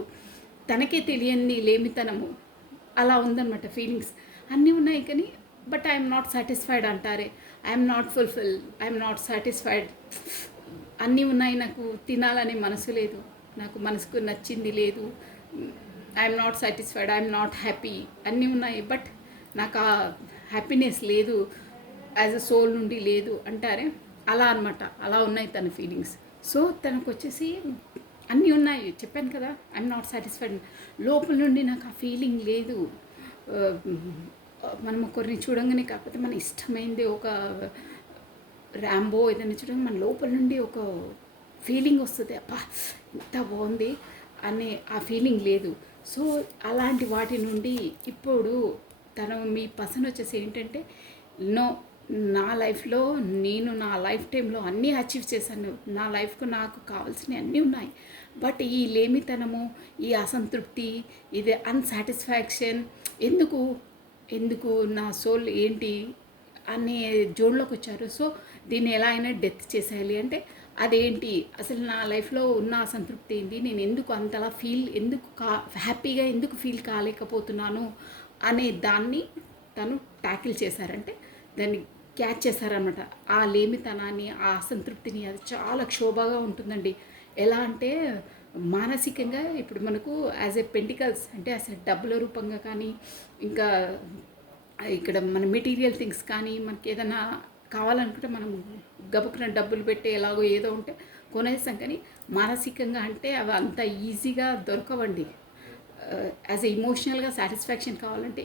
తనకే తెలియని లేమితనము అలా ఉందన్నమాట ఫీలింగ్స్. అన్నీ ఉన్నాయి, కానీ బట్ ఐఎమ్ నాట్ సాటిస్ఫైడ్ అంటారే. I'm not fulfil, I'm not satisfied. అన్నీ ఉన్నాయి, నాకు తినాలనే మనసు లేదు, నాకు మనసుకు నచ్చింది లేదు, I'm not satisfied, I'm not happy. అన్నీ ఉన్నాయి, బట్ నాకు ఆ హ్యాపీనెస్ లేదు, యాజ్ అ సోల్ నుండి లేదు అంటారే, అలా అనమాట. అలా ఉన్నాయి తన ఫీలింగ్స్. సో తనకు వచ్చేసి అన్నీ ఉన్నాయి, చెప్పాను కదా, ఐఎమ్ నాట్ సాటిస్ఫైడ్. లోపల నుండి నాకు ఆ ఫీలింగ్ లేదు. మనం ఒకరిని చూడంగానే, కాకపోతే మన ఇష్టమైంది ఒక ర్యాంబో ఏదైనా చూడంగా మన లోపల నుండి ఒక ఫీలింగ్ వస్తుంది, అబ్బా ఎంత బాగుంది అనే ఆ ఫీలింగ్ లేదు. సో అలాంటి వాటి నుండి ఇప్పుడు మీ పర్సన్ వచ్చేసి ఏంటంటే, నా లైఫ్లో నేను నా లైఫ్ టైంలో అన్నీ అచీవ్ చేశాను, నా లైఫ్కు నాకు కావాల్సినవి అన్నీ ఉన్నాయి, బట్ ఈ లేమితనము, ఈ అసంతృప్తి, ఇది అన్సాటిస్ఫాక్షన్ ఎందుకు నా సోల్ ఏంటి అనే జోన్లోకి వచ్చారు. సో దీన్ని ఎలా అయినా డెత్ చేసేయాలి అంటే అదేంటి, అసలు నా లైఫ్లో ఉన్న అసంతృప్తి ఏంటి, నేను ఎందుకు అంతలా హ్యాపీగా ఎందుకు ఫీల్ కాలేకపోతున్నాను అనే దాన్ని తను ట్యాకిల్ చేశారంటే, దాన్ని క్యాచ్ చేశారనమాట. ఆ లేమితనాన్ని, ఆ అసంతృప్తిని, అది చాలా క్షోభగా ఉంటుందండి. ఎలా అంటే మానసికంగా ఇప్పుడు మనకు యాజ్ ఏ పెంటికల్స్ అంటే అసలు డబ్బుల రూపంగా కానీ, ఇంకా ఇక్కడ మన మెటీరియల్ థింగ్స్ కానీ, మనకి ఏదైనా కావాలనుకుంటే మనం గబుక్కున డబ్బులు పెట్టి ఎలాగో ఏదో ఉంటే కొనేస్తాం, కానీ మానసికంగా అంటే అవి అంత ఈజీగా దొరకవండి. యాజ్ ఎ ఇమోషనల్గా సాటిస్ఫాక్షన్ కావాలంటే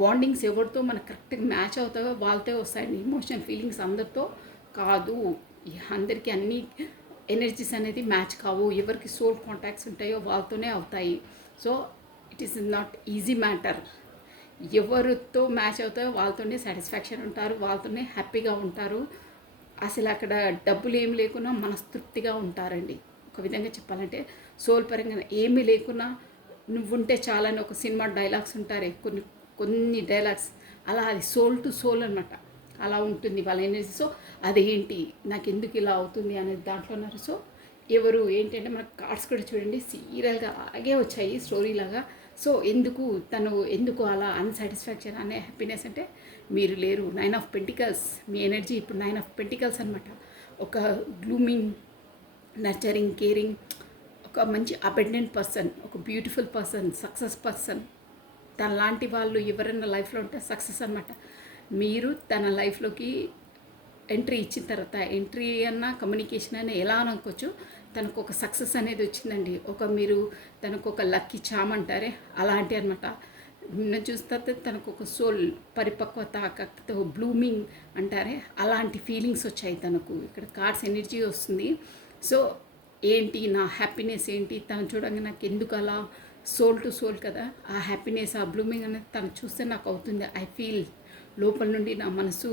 బాండింగ్స్ ఎవరితో మనకు కరెక్ట్గా మ్యాచ్ అవుతాయో వాళ్ళతో వస్తాయండి. ఇమోషనల్ ఫీలింగ్స్ అందరితో కాదు. అందరికీ అన్ని ఎనర్జీస్ అనేది మ్యాచ్ కావు. ఎవరికి సోల్ కాంటాక్ట్స్ ఉంటాయో వాళ్ళతోనే అవుతాయి. So it is not easy matter. ఎవరితో మ్యాచ్ అవుతాయో వాళ్ళతోనే సాటిస్ఫాక్షన్ ఉంటారు, వాళ్ళతోనే హ్యాపీగా ఉంటారు. అసలు అక్కడ డబ్బులు ఏమి లేకున్నా మనస్తృప్తిగా ఉంటారండి. ఒక విధంగా చెప్పాలంటే సోల్ పరంగా ఏమీ లేకున్నా నువ్వుంటే చాలని ఒక సినిమా డైలాగ్స్ ఉంటారే, కొన్ని డైలాగ్స్ అలా అది సోల్ టు సోల్ అనమాట. అలా ఉంటుంది వాళ్ళ ఎనర్జీ. సో అదేంటి నాకు ఎందుకు ఇలా అవుతుంది అనేది దాంట్లో ఉన్నారు. సో ఎవరు ఏంటంటే మనకు కార్డ్స్ కూడా చూడండి సీరియల్గా అలాగే వచ్చాయి స్టోరీలాగా. సో ఎందుకు అలా అన్సాటిస్ఫాక్షన్ అనే హ్యాపీనెస్ అంటే మీరు లేరు. 9 ఆఫ్ పెంటికల్స్ మీ ఎనర్జీ ఇప్పుడు 9 ఆఫ్ పెంటికల్స్ అనమాట. ఒక గ్లూమింగ్, నర్చరింగ్, కేరింగ్, ఒక మంచి అబెండెంట్ పర్సన్, ఒక బ్యూటిఫుల్ పర్సన్, సక్సెస్ పర్సన్. తన లాంటి వాళ్ళు ఎవరైనా లైఫ్లో ఉంటే సక్సెస్ అనమాట. మీరు తన లైఫ్లోకి ఎంట్రీ ఇచ్చిన తర్వాత, ఎంట్రీ అన్నా కమ్యూనికేషన్ అయినా ఎలా అనుకోవచ్చు, తనకు ఒక సక్సెస్ అనేది వచ్చిందండి. మీరు తనకు ఒక లక్కీ చామ్ అంటారే అలాంటి అనమాట. నిన్న చూస్తే తనకు ఒక సోల్ పరిపక్వత, కాకపోతే బ్లూమింగ్ అంటారే అలాంటి ఫీలింగ్స్ వచ్చాయి తనకు. ఇక్కడ కార్డ్స్ ఎనర్జీ వస్తుంది. సో ఏంటి నా హ్యాపీనెస్ ఏంటి, తను చూడంగా నాకు ఎందుకు అలా సోల్ టు సోల్ కదా, ఆ హ్యాపీనెస్, ఆ బ్లూమింగ్ అనేది తను చూస్తే నాకు అవుతుంది. ఐ ఫీల్ లోపల నుండి నా మనసు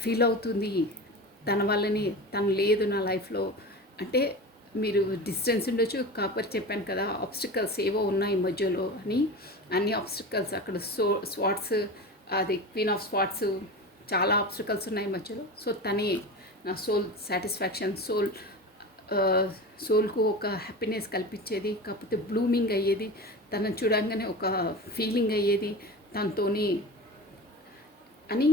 ఫీల్ అవుతుంది తన వల్లని. తను లేదు నా లైఫ్లో అంటే మీరు డిస్టెన్స్ ఉండొచ్చు, కాకపోతే చెప్పాను కదా ఆబ్స్టికల్స్ ఏవో ఉన్నాయి మధ్యలో అని. అన్ని ఆబ్స్టికల్స్ అక్కడ స్వాట్స్, అది క్వీన్ ఆఫ్ స్వాట్స్, చాలా ఆబ్స్టికల్స్ ఉన్నాయి మధ్యలో. సో తనే నా సోల్ సాటిస్ఫాక్షన్, సోల్కు ఒక హ్యాపీనెస్ కల్పించేది, కాకపోతే బ్లూమింగ్ అయ్యేది, తనను చూడంగానే ఒక ఫీలింగ్ అయ్యేది తనతోని అని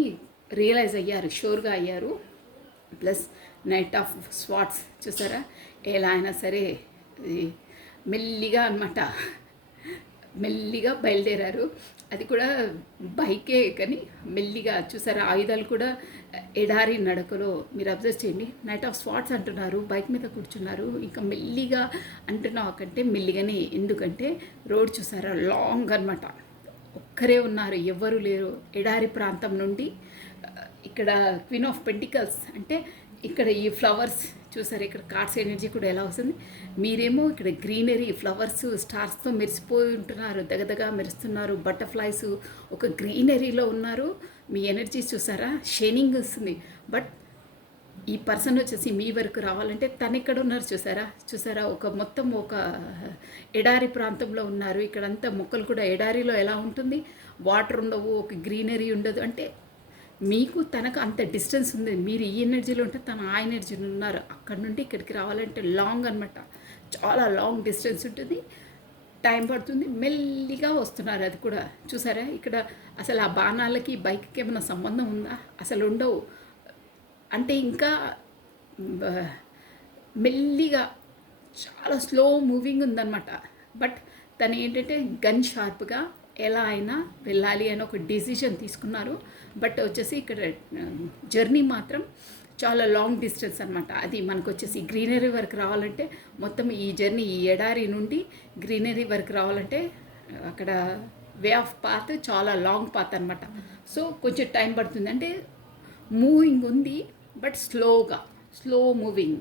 రియలైజ్ అయ్యారు, షూర్గా అయ్యారు. ప్లస్ నైట్ ఆఫ్ స్వాట్స్ చూసారా, ఎలా అయినా సరే మెల్లిగా అనమాట, మెల్లిగా బయలుదేరారు. అది కూడా బైకే కానీ మెల్లిగా చూసారా. ఆయుధాలు కూడా ఎడారి నడకలో మీరు అబ్జర్వ్ చేయండి. నైట్ ఆఫ్ స్వాట్స్ అంటున్నారు, బైక్ మీద కూర్చున్నారు. ఇంకా మెల్లిగా అంటున్నావు కంటే మెల్లిగానే, ఎందుకంటే రోడ్ చూసారా లాంగ్ అనమాట. ఒక్కరే ఉన్నారు, ఎవ్వరూ లేరు. ఎడారి ప్రాంతం నుండి ఇక్కడ క్వీన్ ఆఫ్ పెంటికల్స్ అంటే ఇక్కడ ఈ ఫ్లవర్స్ చూసారు. ఇక్కడ కార్డ్స్ ఎనర్జీ కూడా ఎలా వస్తుంది. మీరేమో ఇక్కడ గ్రీనరీ, ఫ్లవర్స్, స్టార్స్తో మెరిసిపోయి ఉంటున్నారు, దగదగా మెరుస్తున్నారు, బటర్ఫ్లైస్, ఒక గ్రీనరీలో ఉన్నారు. మీ ఎనర్జీస్ చూసారా షైనింగ్ వస్తుంది. బట్ ఈ పర్సన్ వచ్చేసి మీ వరకు రావాలంటే తను ఎక్కడ ఉన్నారు చూసారా మొత్తం ఒక ఎడారి ప్రాంతంలో ఉన్నారు. ఇక్కడంతా మొక్కలు కూడా ఎడారిలో ఎలా ఉంటుంది, వాటర్ ఉండవు, ఒక గ్రీనరీ ఉండదు. అంటే మీకు తనకు అంత డిస్టెన్స్ ఉంది. మీరు ఈ ఎనర్జీలో ఉంటే తను ఆ ఎనర్జీలో ఉన్నారు. అక్కడ నుండి ఇక్కడికి రావాలంటే లాంగ్ అనమాట, చాలా లాంగ్ డిస్టెన్స్ ఉంటుంది, టైం పడుతుంది. మెల్లిగా వస్తున్నారు. అది కూడా చూసారా. ఇక్కడ అసలు ఆ బాణాలకి బైక్కి ఏమైనా సంబంధం ఉందా, అసలు ఉండవు. అంటే ఇంకా మెల్లిగా చాలా స్లో మూవింగ్ ఉందన్నమాట. బట్ తను ఏంటంటే గన్ షార్ప్గా ఎలా అయినా వెళ్ళాలి అని ఒక డెసిషన్ తీసుకున్నారు. బట్ వచ్చేసి ఇక్కడ జర్నీ మాత్రం చాలా లాంగ్ డిస్టెన్స్ అనమాట. అది మనకు వచ్చేసి గ్రీనరీ వరకు రావాలంటే మొత్తం ఈ జర్నీ, ఈ ఎడారి నుండి గ్రీనరీ వరకు రావాలంటే అక్కడ వే ఆఫ్ పాత్ చాలా లాంగ్ పాత్ అనమాట. సో కొంచెం టైం పడుతుంది. అంటే మూవింగ్ ఉంది but slow moving,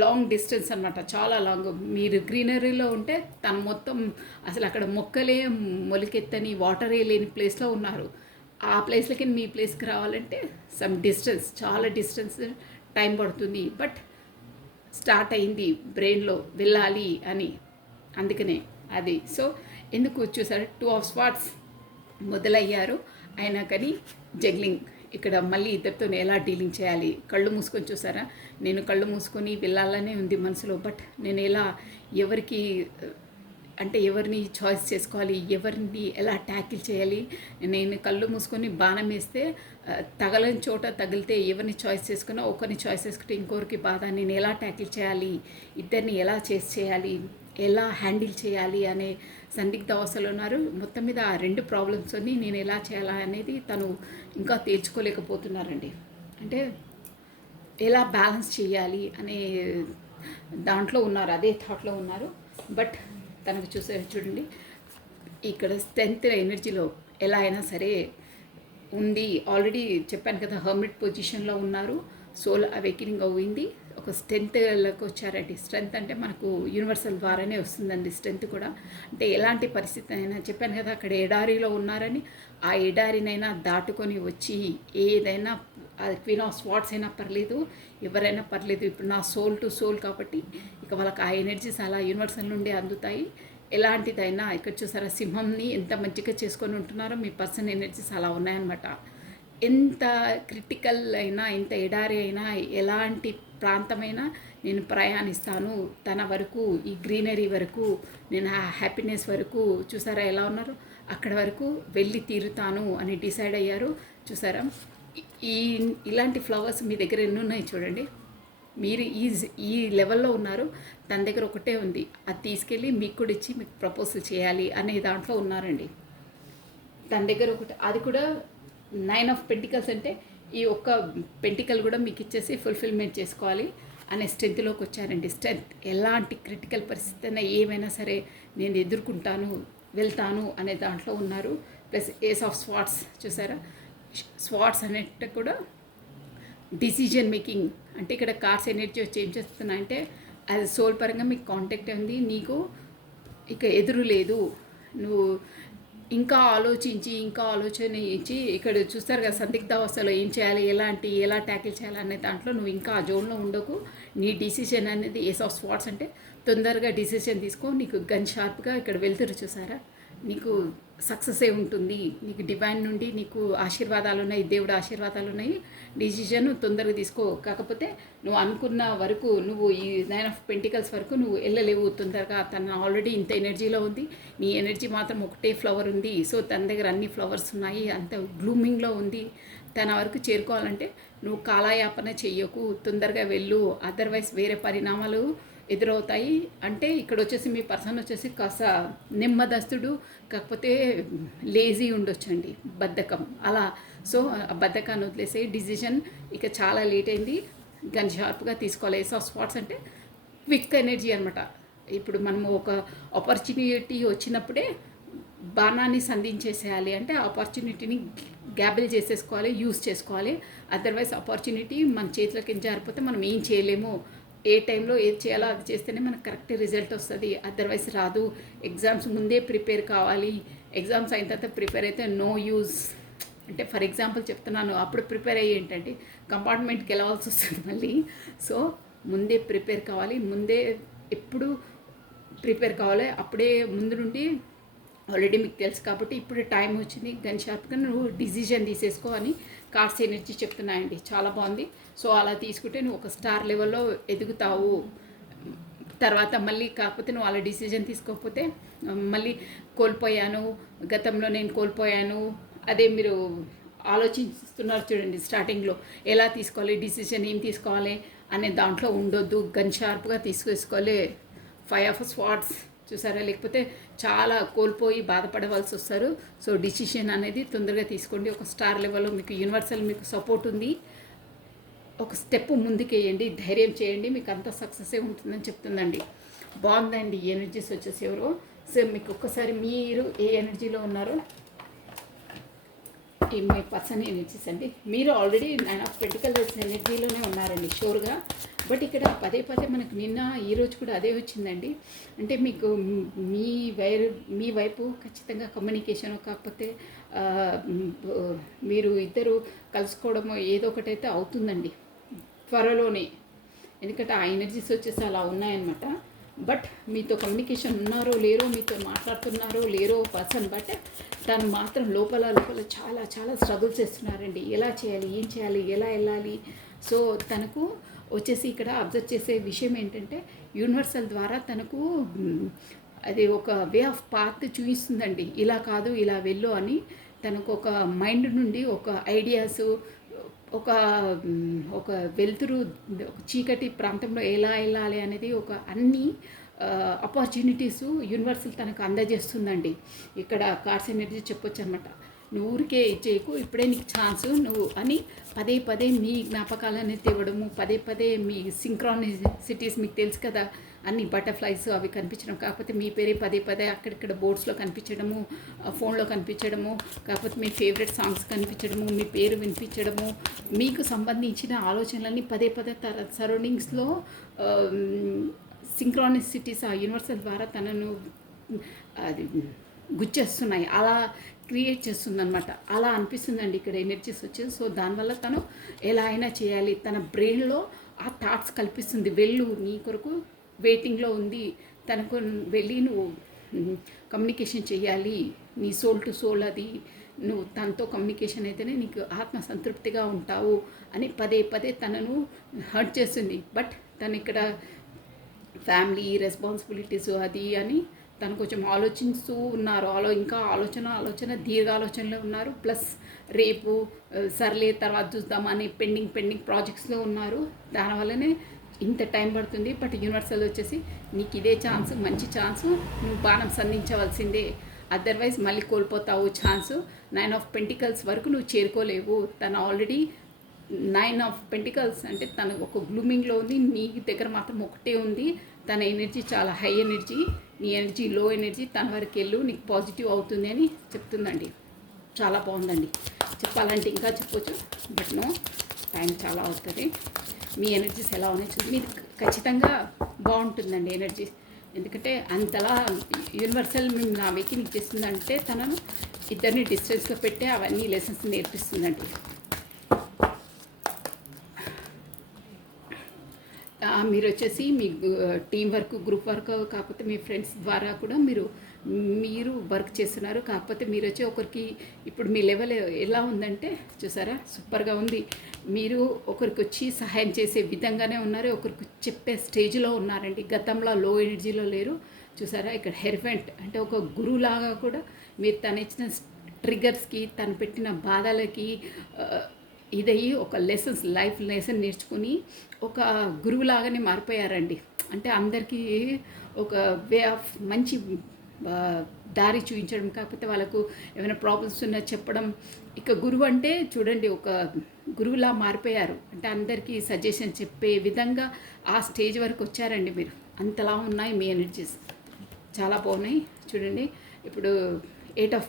long distance అనమాట, చాలా లాంగ్. మీరు గ్రీనరీలో ఉంటే తను మొత్తం అసలు అక్కడ మొక్కలే మొలికెత్తని, వాటరే లేని ప్లేస్లో ఉన్నారు. ఆ ప్లేస్లకి మీ ప్లేస్కి రావాలంటే సమ్ డిస్టెన్స్, చాలా డిస్టెన్స్, టైం పడుతుంది. బట్ స్టార్ట్ అయింది బ్రెయిన్లో వెళ్ళాలి అని, అందుకనే అది. సో ఎందుకు చూసారు 2 ఆఫ్ స్వాట్స్ మొదలయ్యారు. అయినా కానీ జగ్లింగ్ ఇక్కడ మళ్ళీ ఇద్దరితో ఎలా డీలింగ్ చేయాలి. కళ్ళు మూసుకొని చూసారా, నేను కళ్ళు మూసుకొని వెళ్ళాలనే ఉంది మనసులో. బట్ నేను ఎవరికి అంటే ఎవరిని చాయిస్ చేసుకోవాలి, ఎవరిని ఎలా ట్యాకిల్ చేయాలి. నేను కళ్ళు మూసుకొని బాణం వేస్తే తగలని చోట తగిలితే ఎవరిని చాయిస్ చేసుకున్నా, ఒకరిని చాయిస్ చేసుకుంటే ఇంకొకరికి బాధ. నేను ఎలా ట్యాకిల్ చేయాలి, ఇద్దరిని ఎలా చేయాలి, ఎలా హ్యాండిల్ చేయాలి అనే సందిగ్ధ అవస్థలో ఉన్నారు. మొత్తం మీద ఆ 2 ప్రాబ్లమ్స్ని నేను ఎలా చేయాలా అనేది తను ఇంకా తేల్చుకోలేకపోతున్నారండి. అంటే ఎలా బ్యాలెన్స్ చేయాలి అనే దాంట్లో ఉన్నారు, అదే థాట్లో ఉన్నారు. బట్ తనకు చూడండి ఇక్కడ స్ట్రెంత్ ఎనర్జీలో ఎలా అయినా సరే ఉంది. ఆల్రెడీ చెప్పాను కదా, హర్మిట్ పొజిషన్లో ఉన్నారు. సోల్ అవేకినింగ్ అయింది, ఒక స్ట్రెంత్లోకి వచ్చారండి. స్ట్రెంత్ అంటే మనకు యూనివర్సల్ ద్వారానే వస్తుందండి స్ట్రెంత్ కూడా. అంటే ఎలాంటి పరిస్థితి అయినా, చెప్పాను కదా అక్కడ ఎడారిలో ఉన్నారని, ఆ ఎడారినైనా దాటుకొని వచ్చి ఏదైనా, అది క్వీన్ ఆఫ్ స్వాట్స్ అయినా పర్లేదు, ఎవరైనా పర్లేదు, ఇప్పుడు నా సోల్ టు సోల్ కాబట్టి ఇక వాళ్ళకి ఆ ఎనర్జీస్ అలా యూనివర్సల్ నుండి అందుతాయి. ఎలాంటిదైనా ఇక్కడ చూసారా, సింహంని ఎంత మంచిగా చేసుకొని ఉంటున్నారో, మీ పర్సన్ ఎనర్జీస్ అలా ఉన్నాయన్నమాట. ఎంత క్రిటికల్ అయినా, ఎంత ఎడారి అయినా, ఎలాంటి ప్రాంతమైనా నేను ప్రయాణిస్తాను తన వరకు, ఈ గ్రీనరీ వరకు, నేను ఆ హ్యాపీనెస్ వరకు, చూసారా ఎలా ఉన్నారు, అక్కడ వరకు వెళ్ళి తీరుతాను అని డిసైడ్ అయ్యారు. చూసారా, ఈ ఇలాంటి ఫ్లవర్స్ మీ దగ్గర ఎన్ని ఉన్నాయి చూడండి. మీరు ఈ లెవెల్లో ఉన్నారు, తన దగ్గర ఒకటే ఉంది, అది తీసుకెళ్ళి మీకు కూడా ఇచ్చి మీకు ప్రపోజల్ చేయాలి అనే దాంట్లో ఉన్నారండి. తన దగ్గర ఒకటి, అది కూడా 9 ఆఫ్ పెంటికల్స్ అంటే ఈ ఒక్క పెంటికల్ కూడా మీకు ఇచ్చేసి ఫుల్ఫిల్మెంట్ చేసుకోవాలి అనే స్ట్రెంత్లోకి వచ్చారండి. స్ట్రెంత్, ఎలాంటి క్రిటికల్ పరిస్థితి అయినా ఏమైనా సరే నేను ఎదుర్కొంటాను, వెళ్తాను అనే దాంట్లో ఉన్నారు. ప్లస్ ఏస్ ఆఫ్ స్వాట్స్ చూసారా, స్వాట్స్ అనేట కూడా డిసిజన్ మేకింగ్. అంటే ఇక్కడ కార్డ్స్ ఎనర్జీ వచ్చి ఏం చేస్తున్నా అంటే, అది సోల్ పరంగా మీకు కాంటాక్ట్ ఉంది, నీకు ఇక ఎదురు లేదు, నువ్వు ఇంకా ఆలోచించి ఇంకా ఆలోచన ఇచ్చి, ఇక్కడ చూస్తారు కదా సందిగ్ధావస్థలో ఏం చేయాలి, ఎలా ట్యాకిల్ చేయాలి అనే దాంట్లో నువ్వు ఇంకా ఆ జోన్లో ఉండకు. నీ డిసిషన్ అనేది ఏస్ ఆఫ్ స్వాట్స్ అంటే తొందరగా డిసిషన్ తీసుకో, నీకు గన్ షార్ప్గా ఇక్కడ వెళ్తురు చూసారా, నీకు సక్సెస్ ఉంటుంది, నీకు డివైన్ నుండి నీకు ఆశీర్వాదాలు ఉన్నాయి, దేవుడు ఆశీర్వాదాలు ఉన్నాయి, డిసిషన్ తొందరగా తీసుకో. కాకపోతే నువ్వు అనుకున్న వరకు, నువ్వు ఈ 9 ఆఫ్ పెంటికల్స్ వరకు నువ్వు వెళ్ళలేవు తొందరగా. తను ఆల్రెడీ ఇంత ఎనర్జీలో ఉంది, నీ ఎనర్జీ మాత్రం ఒకటే ఫ్లవర్ ఉంది. సో తన దగ్గర అన్ని ఫ్లవర్స్ ఉన్నాయి, అంత గ్లూమింగ్లో ఉంది. తన వరకు చేరుకోవాలంటే నువ్వు కాలయాపన చెయ్యకు, తొందరగా వెళ్ళు, అదర్వైజ్ వేరే పరిణామాలు ఎదురవుతాయి. అంటే ఇక్కడ వచ్చేసి మీ పర్సన్ వచ్చేసి కాస్త నెమ్మదస్తుడు, కాకపోతే లేజీ ఉండొచ్చండి, బద్ధకం అలా. సో ఆ బద్ధకాన్ని వదిలేసే డిసిజన్ ఇక చాలా లేట్ అయింది, దాన్ని షార్ప్గా తీసుకోవాలి. ఏస్ ఆఫ్ స్పాట్స్ అంటే క్విక్ ఎనర్జీ అనమాట. ఇప్పుడు మనము ఒక ఆపర్చునిటీ వచ్చినప్పుడే బాణాన్ని సంధించేసేయాలి, అంటే ఆపర్చునిటీని గ్యాబిల్ చేసేసుకోవాలి, యూజ్ చేసుకోవాలి. అదర్వైజ్ ఆపర్చునిటీ మన చేతిలోకి జారిపోతే మనం ఏం చేయలేము. ఏ టైంలో ఏది చేయాలో అది చేస్తేనే మనకు కరెక్ట్ రిజల్ట్ వస్తుంది, అదర్వైజ్ రాదు. ఎగ్జామ్స్ ముందే ప్రిపేర్ కావాలి, ఎగ్జామ్స్ అయిన తర్వాత ప్రిపేర్ అయితే నో యూజ్. అంటే ఫర్ ఎగ్జాంపుల్ చెప్తున్నాను, అప్పుడు ప్రిపేర్ అయ్యి ఏంటంటే కంపార్ట్మెంట్కి వెళ్ళవలసి వస్తుంది మళ్ళీ. సో ముందే ప్రిపేర్ కావాలి, ముందే ఎప్పుడు ప్రిపేర్ కావాలి, అప్పుడే ముందు నుండి ఆల్రెడీ మీకు తెలుసు కాబట్టి ఇప్పుడు టైం వచ్చింది, గన్ షార్ప్గా నువ్వు డిసిజన్ తీసేసుకో అని కార్డ్స్ ఎనర్జీ చెప్తున్నాయండి. చాలా బాగుంది. సో అలా తీసుకుంటే నువ్వు ఒక స్టార్ లెవెల్లో ఎదుగుతావు. తర్వాత మళ్ళీ కాకపోతే నువ్వు అలా డిసిజన్ తీసుకోకపోతే మళ్ళీ కోల్పోయాను, గతంలో నేను కోల్పోయాను, అదే మీరు ఆలోచిస్తున్నారు చూడండి స్టార్టింగ్లో, ఎలా తీసుకోవాలి డిసిజన్, ఏం తీసుకోవాలి అనే దాంట్లో ఉండొద్దు, గన్ షార్ప్గా తీసుకేసుకోవాలి. 5 ఆఫ్ స్వాట్స్ చూసారా, లేకపోతే చాలా కోల్పోయి బాధపడవలసి వస్తారు. సో డిసిషన్ అనేది తొందరగా తీసుకోండి. ఒక స్టార్ లెవెల్లో మీకు యూనివర్సల్ మీకు సపోర్ట్ ఉంది, ఒక స్టెప్ ముందుకేయండి, ధైర్యం చేయండి, మీకు అంత సక్సెసే ఉంటుందని చెప్తుందండి. బాగుందండి ఈ ఎనర్జీస్ వచ్చేసి ఎవరో. సో మీకు ఒక్కసారి మీరు ఏ ఎనర్జీలో ఉన్నారో, ఈ మీ పర్సన్ ఎనర్జీస్ అండి. మీరు ఆల్రెడీ 9 ఆఫ్ పెంటికల్స్ ఎనర్జీలోనే ఉన్నారండి షూర్గా. బట్ ఇక్కడ పదే మనకు నిన్న ఈరోజు కూడా అదే వచ్చిందండి. అంటే మీకు మీ వైపు ఖచ్చితంగా కమ్యూనికేషన్, కాకపోతే మీరు ఇద్దరు కలుసుకోవడమో ఏదో ఒకటైతే అవుతుందండి త్వరలోనే. ఎందుకంటే ఆ ఎనర్జీస్ వచ్చేసి అలా ఉన్నాయన్నమాట. బట్ మీతో కమ్యూనికేషన్ ఉన్నారో లేరో, మీతో మాట్లాడుతున్నారో లేరో పర్సన్, బట్ తను మాత్రం లోపల చాలా చాలా స్ట్రగుల్ చేస్తున్నారండి. ఎలా చేయాలి, ఏం చేయాలి, ఎలా వెళ్ళాలి. సో తనకు వచ్చేసి ఇక్కడ అబ్జర్వ్ చేసే విషయం ఏంటంటే, యూనివర్సల్ ద్వారా తనకు అది ఒక వే ఆఫ్ పాత్ చూపిస్తుందండి. ఇలా కాదు ఇలా వెళ్ళు అని తనకు ఒక మైండ్ నుండి ఒక ఐడియాస్, ఒక వెలుతురు, ఒక చీకటి ప్రాంతంలో ఎలా వెళ్ళాలి అనేది ఒక అన్ని ఆపర్చునిటీస్ యూనివర్సల్ తనకు అందజేస్తుందండి. ఇక్కడ కార్డ్స్ ఎనర్జీ చెప్పొచ్చు అనమాట. నువ్వు ఊరికే చేయకు, ఇప్పుడే నీకు ఛాన్సు నువ్వు అని పదే పదే మీ జ్ఞాపకాలని తేవడము, పదే పదే మీ సింక్రానిసిటీస్ మీకు తెలుసు కదా, అన్ని బటర్ఫ్లైస్ అవి కనిపించడం, కాకపోతే మీ పేరే పదే పదే అక్కడిక్కడ బోర్డ్స్లో కనిపించడము, ఫోన్లో కనిపించడము, కాకపోతే మీ ఫేవరెట్ సాంగ్స్ కనిపించడము, మీ పేరు వినిపించడము, మీకు సంబంధించిన ఆలోచనలన్నీ పదే పదే సరౌండింగ్స్లో సింక్రానిసిటీస్ ఆ యూనివర్సల్ ద్వారా తనను అది గుచ్చేస్తున్నాయి, అలా క్రియేట్ చేస్తుందన్నమాట. అలా అనిపిస్తుందండి ఇక్కడ ఎనర్జీస్ వచ్చేది. సో దానివల్ల తను ఎలా అయినా చేయాలి, తన బ్రెయిన్లో ఆ థాట్స్ కల్పిస్తుంది, వెళ్ళు నీ కొరకు వెయిటింగ్లో ఉంది, తనకు వెళ్ళి నువ్వు కమ్యూనికేషన్ చేయాలి, నీ సోల్ టు సోల్ అది, నువ్వు తనతో కమ్యూనికేషన్ అయితేనే నీకు ఆత్మ సంతృప్తిగా ఉంటావు అని పదే పదే తనను హర్ట్ చేస్తుంది. బట్ తను ఇక్కడ ఫ్యామిలీ రెస్పాన్సిబిలిటీస్ అది అని తను కొంచెం ఆలోచిస్తూ ఉన్నారు, ఇంకా ఆలోచన దీర్ఘాలోచనలో ఉన్నారు. ప్లస్ రేపు సర్లే తర్వాత చూద్దామని పెండింగ్ ప్రాజెక్ట్స్లో ఉన్నారు. దానివల్లనే ఇంత టైం పడుతుంది. బట్ యూనివర్సల్ వచ్చేసి నీకు ఇదే ఛాన్స్, మంచి ఛాన్సు, నువ్వు బాణం సంధించవలసిందే, అదర్వైజ్ మళ్ళీ కోల్పోతావు ఛాన్సు. 9 ఆఫ్ పెంటికల్స్ వరకు నువ్వు చేరుకోలేవు. తను ఆల్రెడీ 9 ఆఫ్ పెంటికల్స్ అంటే తను ఒక గ్లూమింగ్లో ఉంది, నీ దగ్గర మాత్రం ఒకటే ఉంది. తన ఎనర్జీ చాలా హై ఎనర్జీ, నీ ఎనర్జీ లో ఎనర్జీ, తన వరకు వెళ్ళు, నీకు పాజిటివ్ అవుతుంది అని చెప్తుందండి. చాలా బాగుందండి. చెప్పాలంటే ఇంకా చెప్పొచ్చు, బట్ నో, టైం చాలా అవుతుంది. మీ ఎనర్జీస్ ఎలా ఉన్నాయి చూసి మీరు ఖచ్చితంగా బాగుంటుందండి ఎనర్జీస్. ఎందుకంటే అంతలా యూనివర్సల్ మేము నా వెకింగ్ చేస్తుందంటే తనను ఇద్దరిని డిస్టెన్స్లో పెట్టే అవన్నీ లెసన్స్ నేర్పిస్తుందండి. మీరు వచ్చేసి మీ టీం వర్క్, గ్రూప్ వర్క్, కాకపోతే మీ ఫ్రెండ్స్ ద్వారా కూడా మీరు వర్క్ చేస్తున్నారు. కాకపోతే మీరు వచ్చి ఒకరికి ఇప్పుడు మీ లెవెల్ ఎలా ఉందంటే చూసారా, సూపర్గా ఉంది. మీరు ఒకరికి వచ్చి సహాయం చేసే విధంగానే ఉన్నారు, ఒకరికి చెప్పే స్టేజ్లో ఉన్నారండి. గతంలో లో ఎనర్జీలో లేరు. చూసారా, ఇక్కడ హెర్వెంట్ అంటే ఒక గురువులాగా కూడా మీరు తను ఇచ్చిన ట్రిగర్స్కి, తను పెట్టిన బాధలకి ఇదయ్యి ఒక లైఫ్ లెసన్ నేర్చుకుని ఒక గురువులాగానే మారిపోయారండి. అంటే అందరికీ ఒక వే ఆఫ్ మంచి దారి చూపించడం, కాకపోతే వాళ్ళకు ఏమైనా ప్రాబ్లమ్స్ ఉన్నా చెప్పడం. ఇక గురువు అంటే చూడండి, ఒక గురువులా మారిపోయారు. అంటే అందరికీ సజెషన్ చెప్పే విధంగా ఆ స్టేజ్ వరకు వచ్చారండి మీరు. అంతలా ఉన్నాయి మీ ఎనర్జీస్, చాలా బాగున్నాయి. చూడండి, ఇప్పుడు 8 ఆఫ్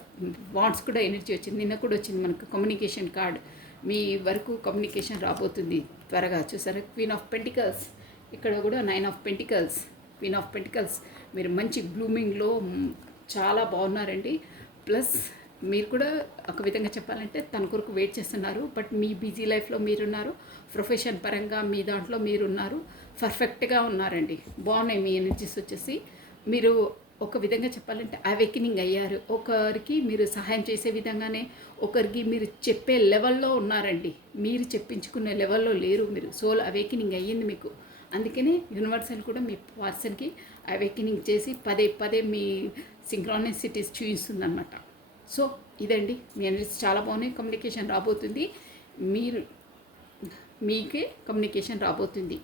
వాండ్స్ కూడా ఎనర్జీ వచ్చింది, నిన్న కూడా వచ్చింది మనకు కమ్యూనికేషన్ కార్డ్. మీ వరకు కమ్యూనికేషన్ రాబోతుంది త్వరగా. చూసారా, క్వీన్ ఆఫ్ పెంటికల్స్, ఇక్కడ కూడా 9 of pentacles, queen of pentacles. మీరు మంచి బ్లూమింగ్లో చాలా బాగున్నారండి. ప్లస్ మీరు కూడా ఒక విధంగా చెప్పాలంటే తన కొరకు వెయిట్ చేస్తున్నారు. బట్ మీ బిజీ లైఫ్లో మీరున్నారు, ప్రొఫెషన్ పరంగా మీ దాంట్లో మీరున్నారు, పర్ఫెక్ట్గా ఉన్నారండి. బాగున్నాయి మీ ఎనర్జీస్ వచ్చేసి. మీరు ఒక విధంగా చెప్పాలంటే అవేకనింగ్ అయ్యారు. ఒకరికి మీరు సహాయం చేసే విధంగానే ఒకరికి మీరు చెప్పే లెవెల్లో ఉన్నారండి. మీరు చెప్పించుకునే లెవెల్లో లేరు. మీరు సోల్ అవేకనింగ్ అయ్యింది మీకు. అందుకనే యూనివర్సల్ కూడా మీ పర్సన్కి అవేకనింగ్ చేసి పదే పదే మీ సింక్రానిసిటీస్ చూపిస్తుందన్నమాట. సో ఇదండి, మీ ఎనర్జీస్ చాలా బాగున్నాయి. కమ్యూనికేషన్ రాబోతుంది, మీకే కమ్యూనికేషన్ రాబోతుంది.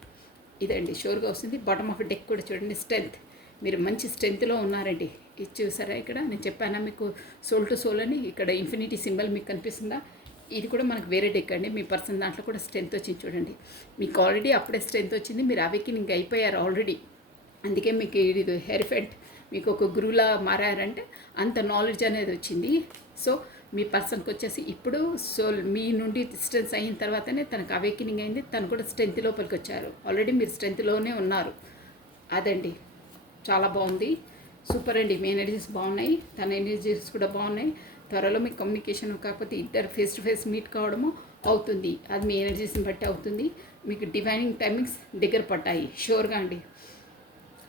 ఇదండి, షూర్గా వస్తుంది. బాటమ్ ఆఫ్ డెక్ కూడా చూడండి, స్ట్రెంగ్త్. మీరు మంచి స్ట్రెంగ్త్లో ఉన్నారండి. ఇది చూసారా, ఇక్కడ నేను చెప్పానా మీకు సోల్ టు సోల్ అని. ఇక్కడ ఇన్ఫినిటీ సింబల్ మీకు కనిపిస్తుందా? ఇది కూడా మనకు వేరే డెక్ అండి. మీ పర్సన్ దాంట్లో కూడా స్ట్రెంత్ వచ్చింది చూడండి. మీకు ఆల్రెడీ అప్పుడే స్ట్రెంత్ వచ్చింది, మీరు అవేకనింగ్ అయిపోయారు ఆల్రెడీ. అందుకే మీకు ఇది హెర్ఫెంట్, మీకు ఒక గురువులా మారారంటే అంత నాలెడ్జ్ అనేది వచ్చింది. సో మీ పర్సన్కి వచ్చేసి ఇప్పుడు సోల్ మీ నుండి డిస్టెన్స్ అయిన తర్వాతనే తనకు అవేకనింగ్ అయింది. తను కూడా స్ట్రెంత్ లోపలికి వచ్చారు. ఆల్రెడీ మీరు స్ట్రెంత్లోనే ఉన్నారు. అదండి, చాలా బాగుంది, సూపర్ అండి. మీ ఎనర్జీస్ బాగున్నాయి, తన ఎనర్జీస్ కూడా బాగున్నాయి. త్వరలో మీకు కమ్యూనికేషన్, కాకపోతే ఇద్దరు ఫేస్ టు ఫేస్ మీట్ కావడము అవుతుంది. అది మీ ఎనర్జీస్ని బట్టి అవుతుంది. మీకు డివైనింగ్ టైమింగ్స్ దగ్గర పడ్డాయి షూర్గా అండి.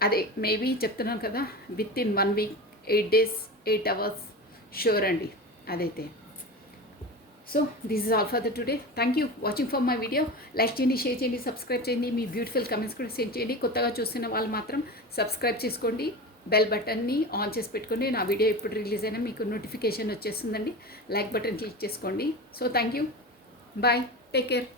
అదే మేబీ చెప్తున్నాను కదా, with in 1 week 8 days 8 hours sure అండి అదైతే. So this is all for the today. Thank you watching for my video. Like చేయండి, షేర్ చేయండి, సబ్స్క్రైబ్ చేయండి. మీ బ్యూటిఫుల్ కమెంట్స్ కూడా సెండ్ చేయండి. కొత్తగా చూస్తున్న వాళ్ళు మాత్రం సబ్స్క్రైబ్ చేసుకోండి, బెల్ బటన్ని ఆన్ చేసి పెట్టుకోండి. నా వీడియో ఎప్పుడు రిలీజ్ అయినా మీకు నోటిఫికేషన్ వచ్చేస్తుందండి. లైక్ బటన్ క్లిక్ చేసుకోండి. So thank you, bye, take care.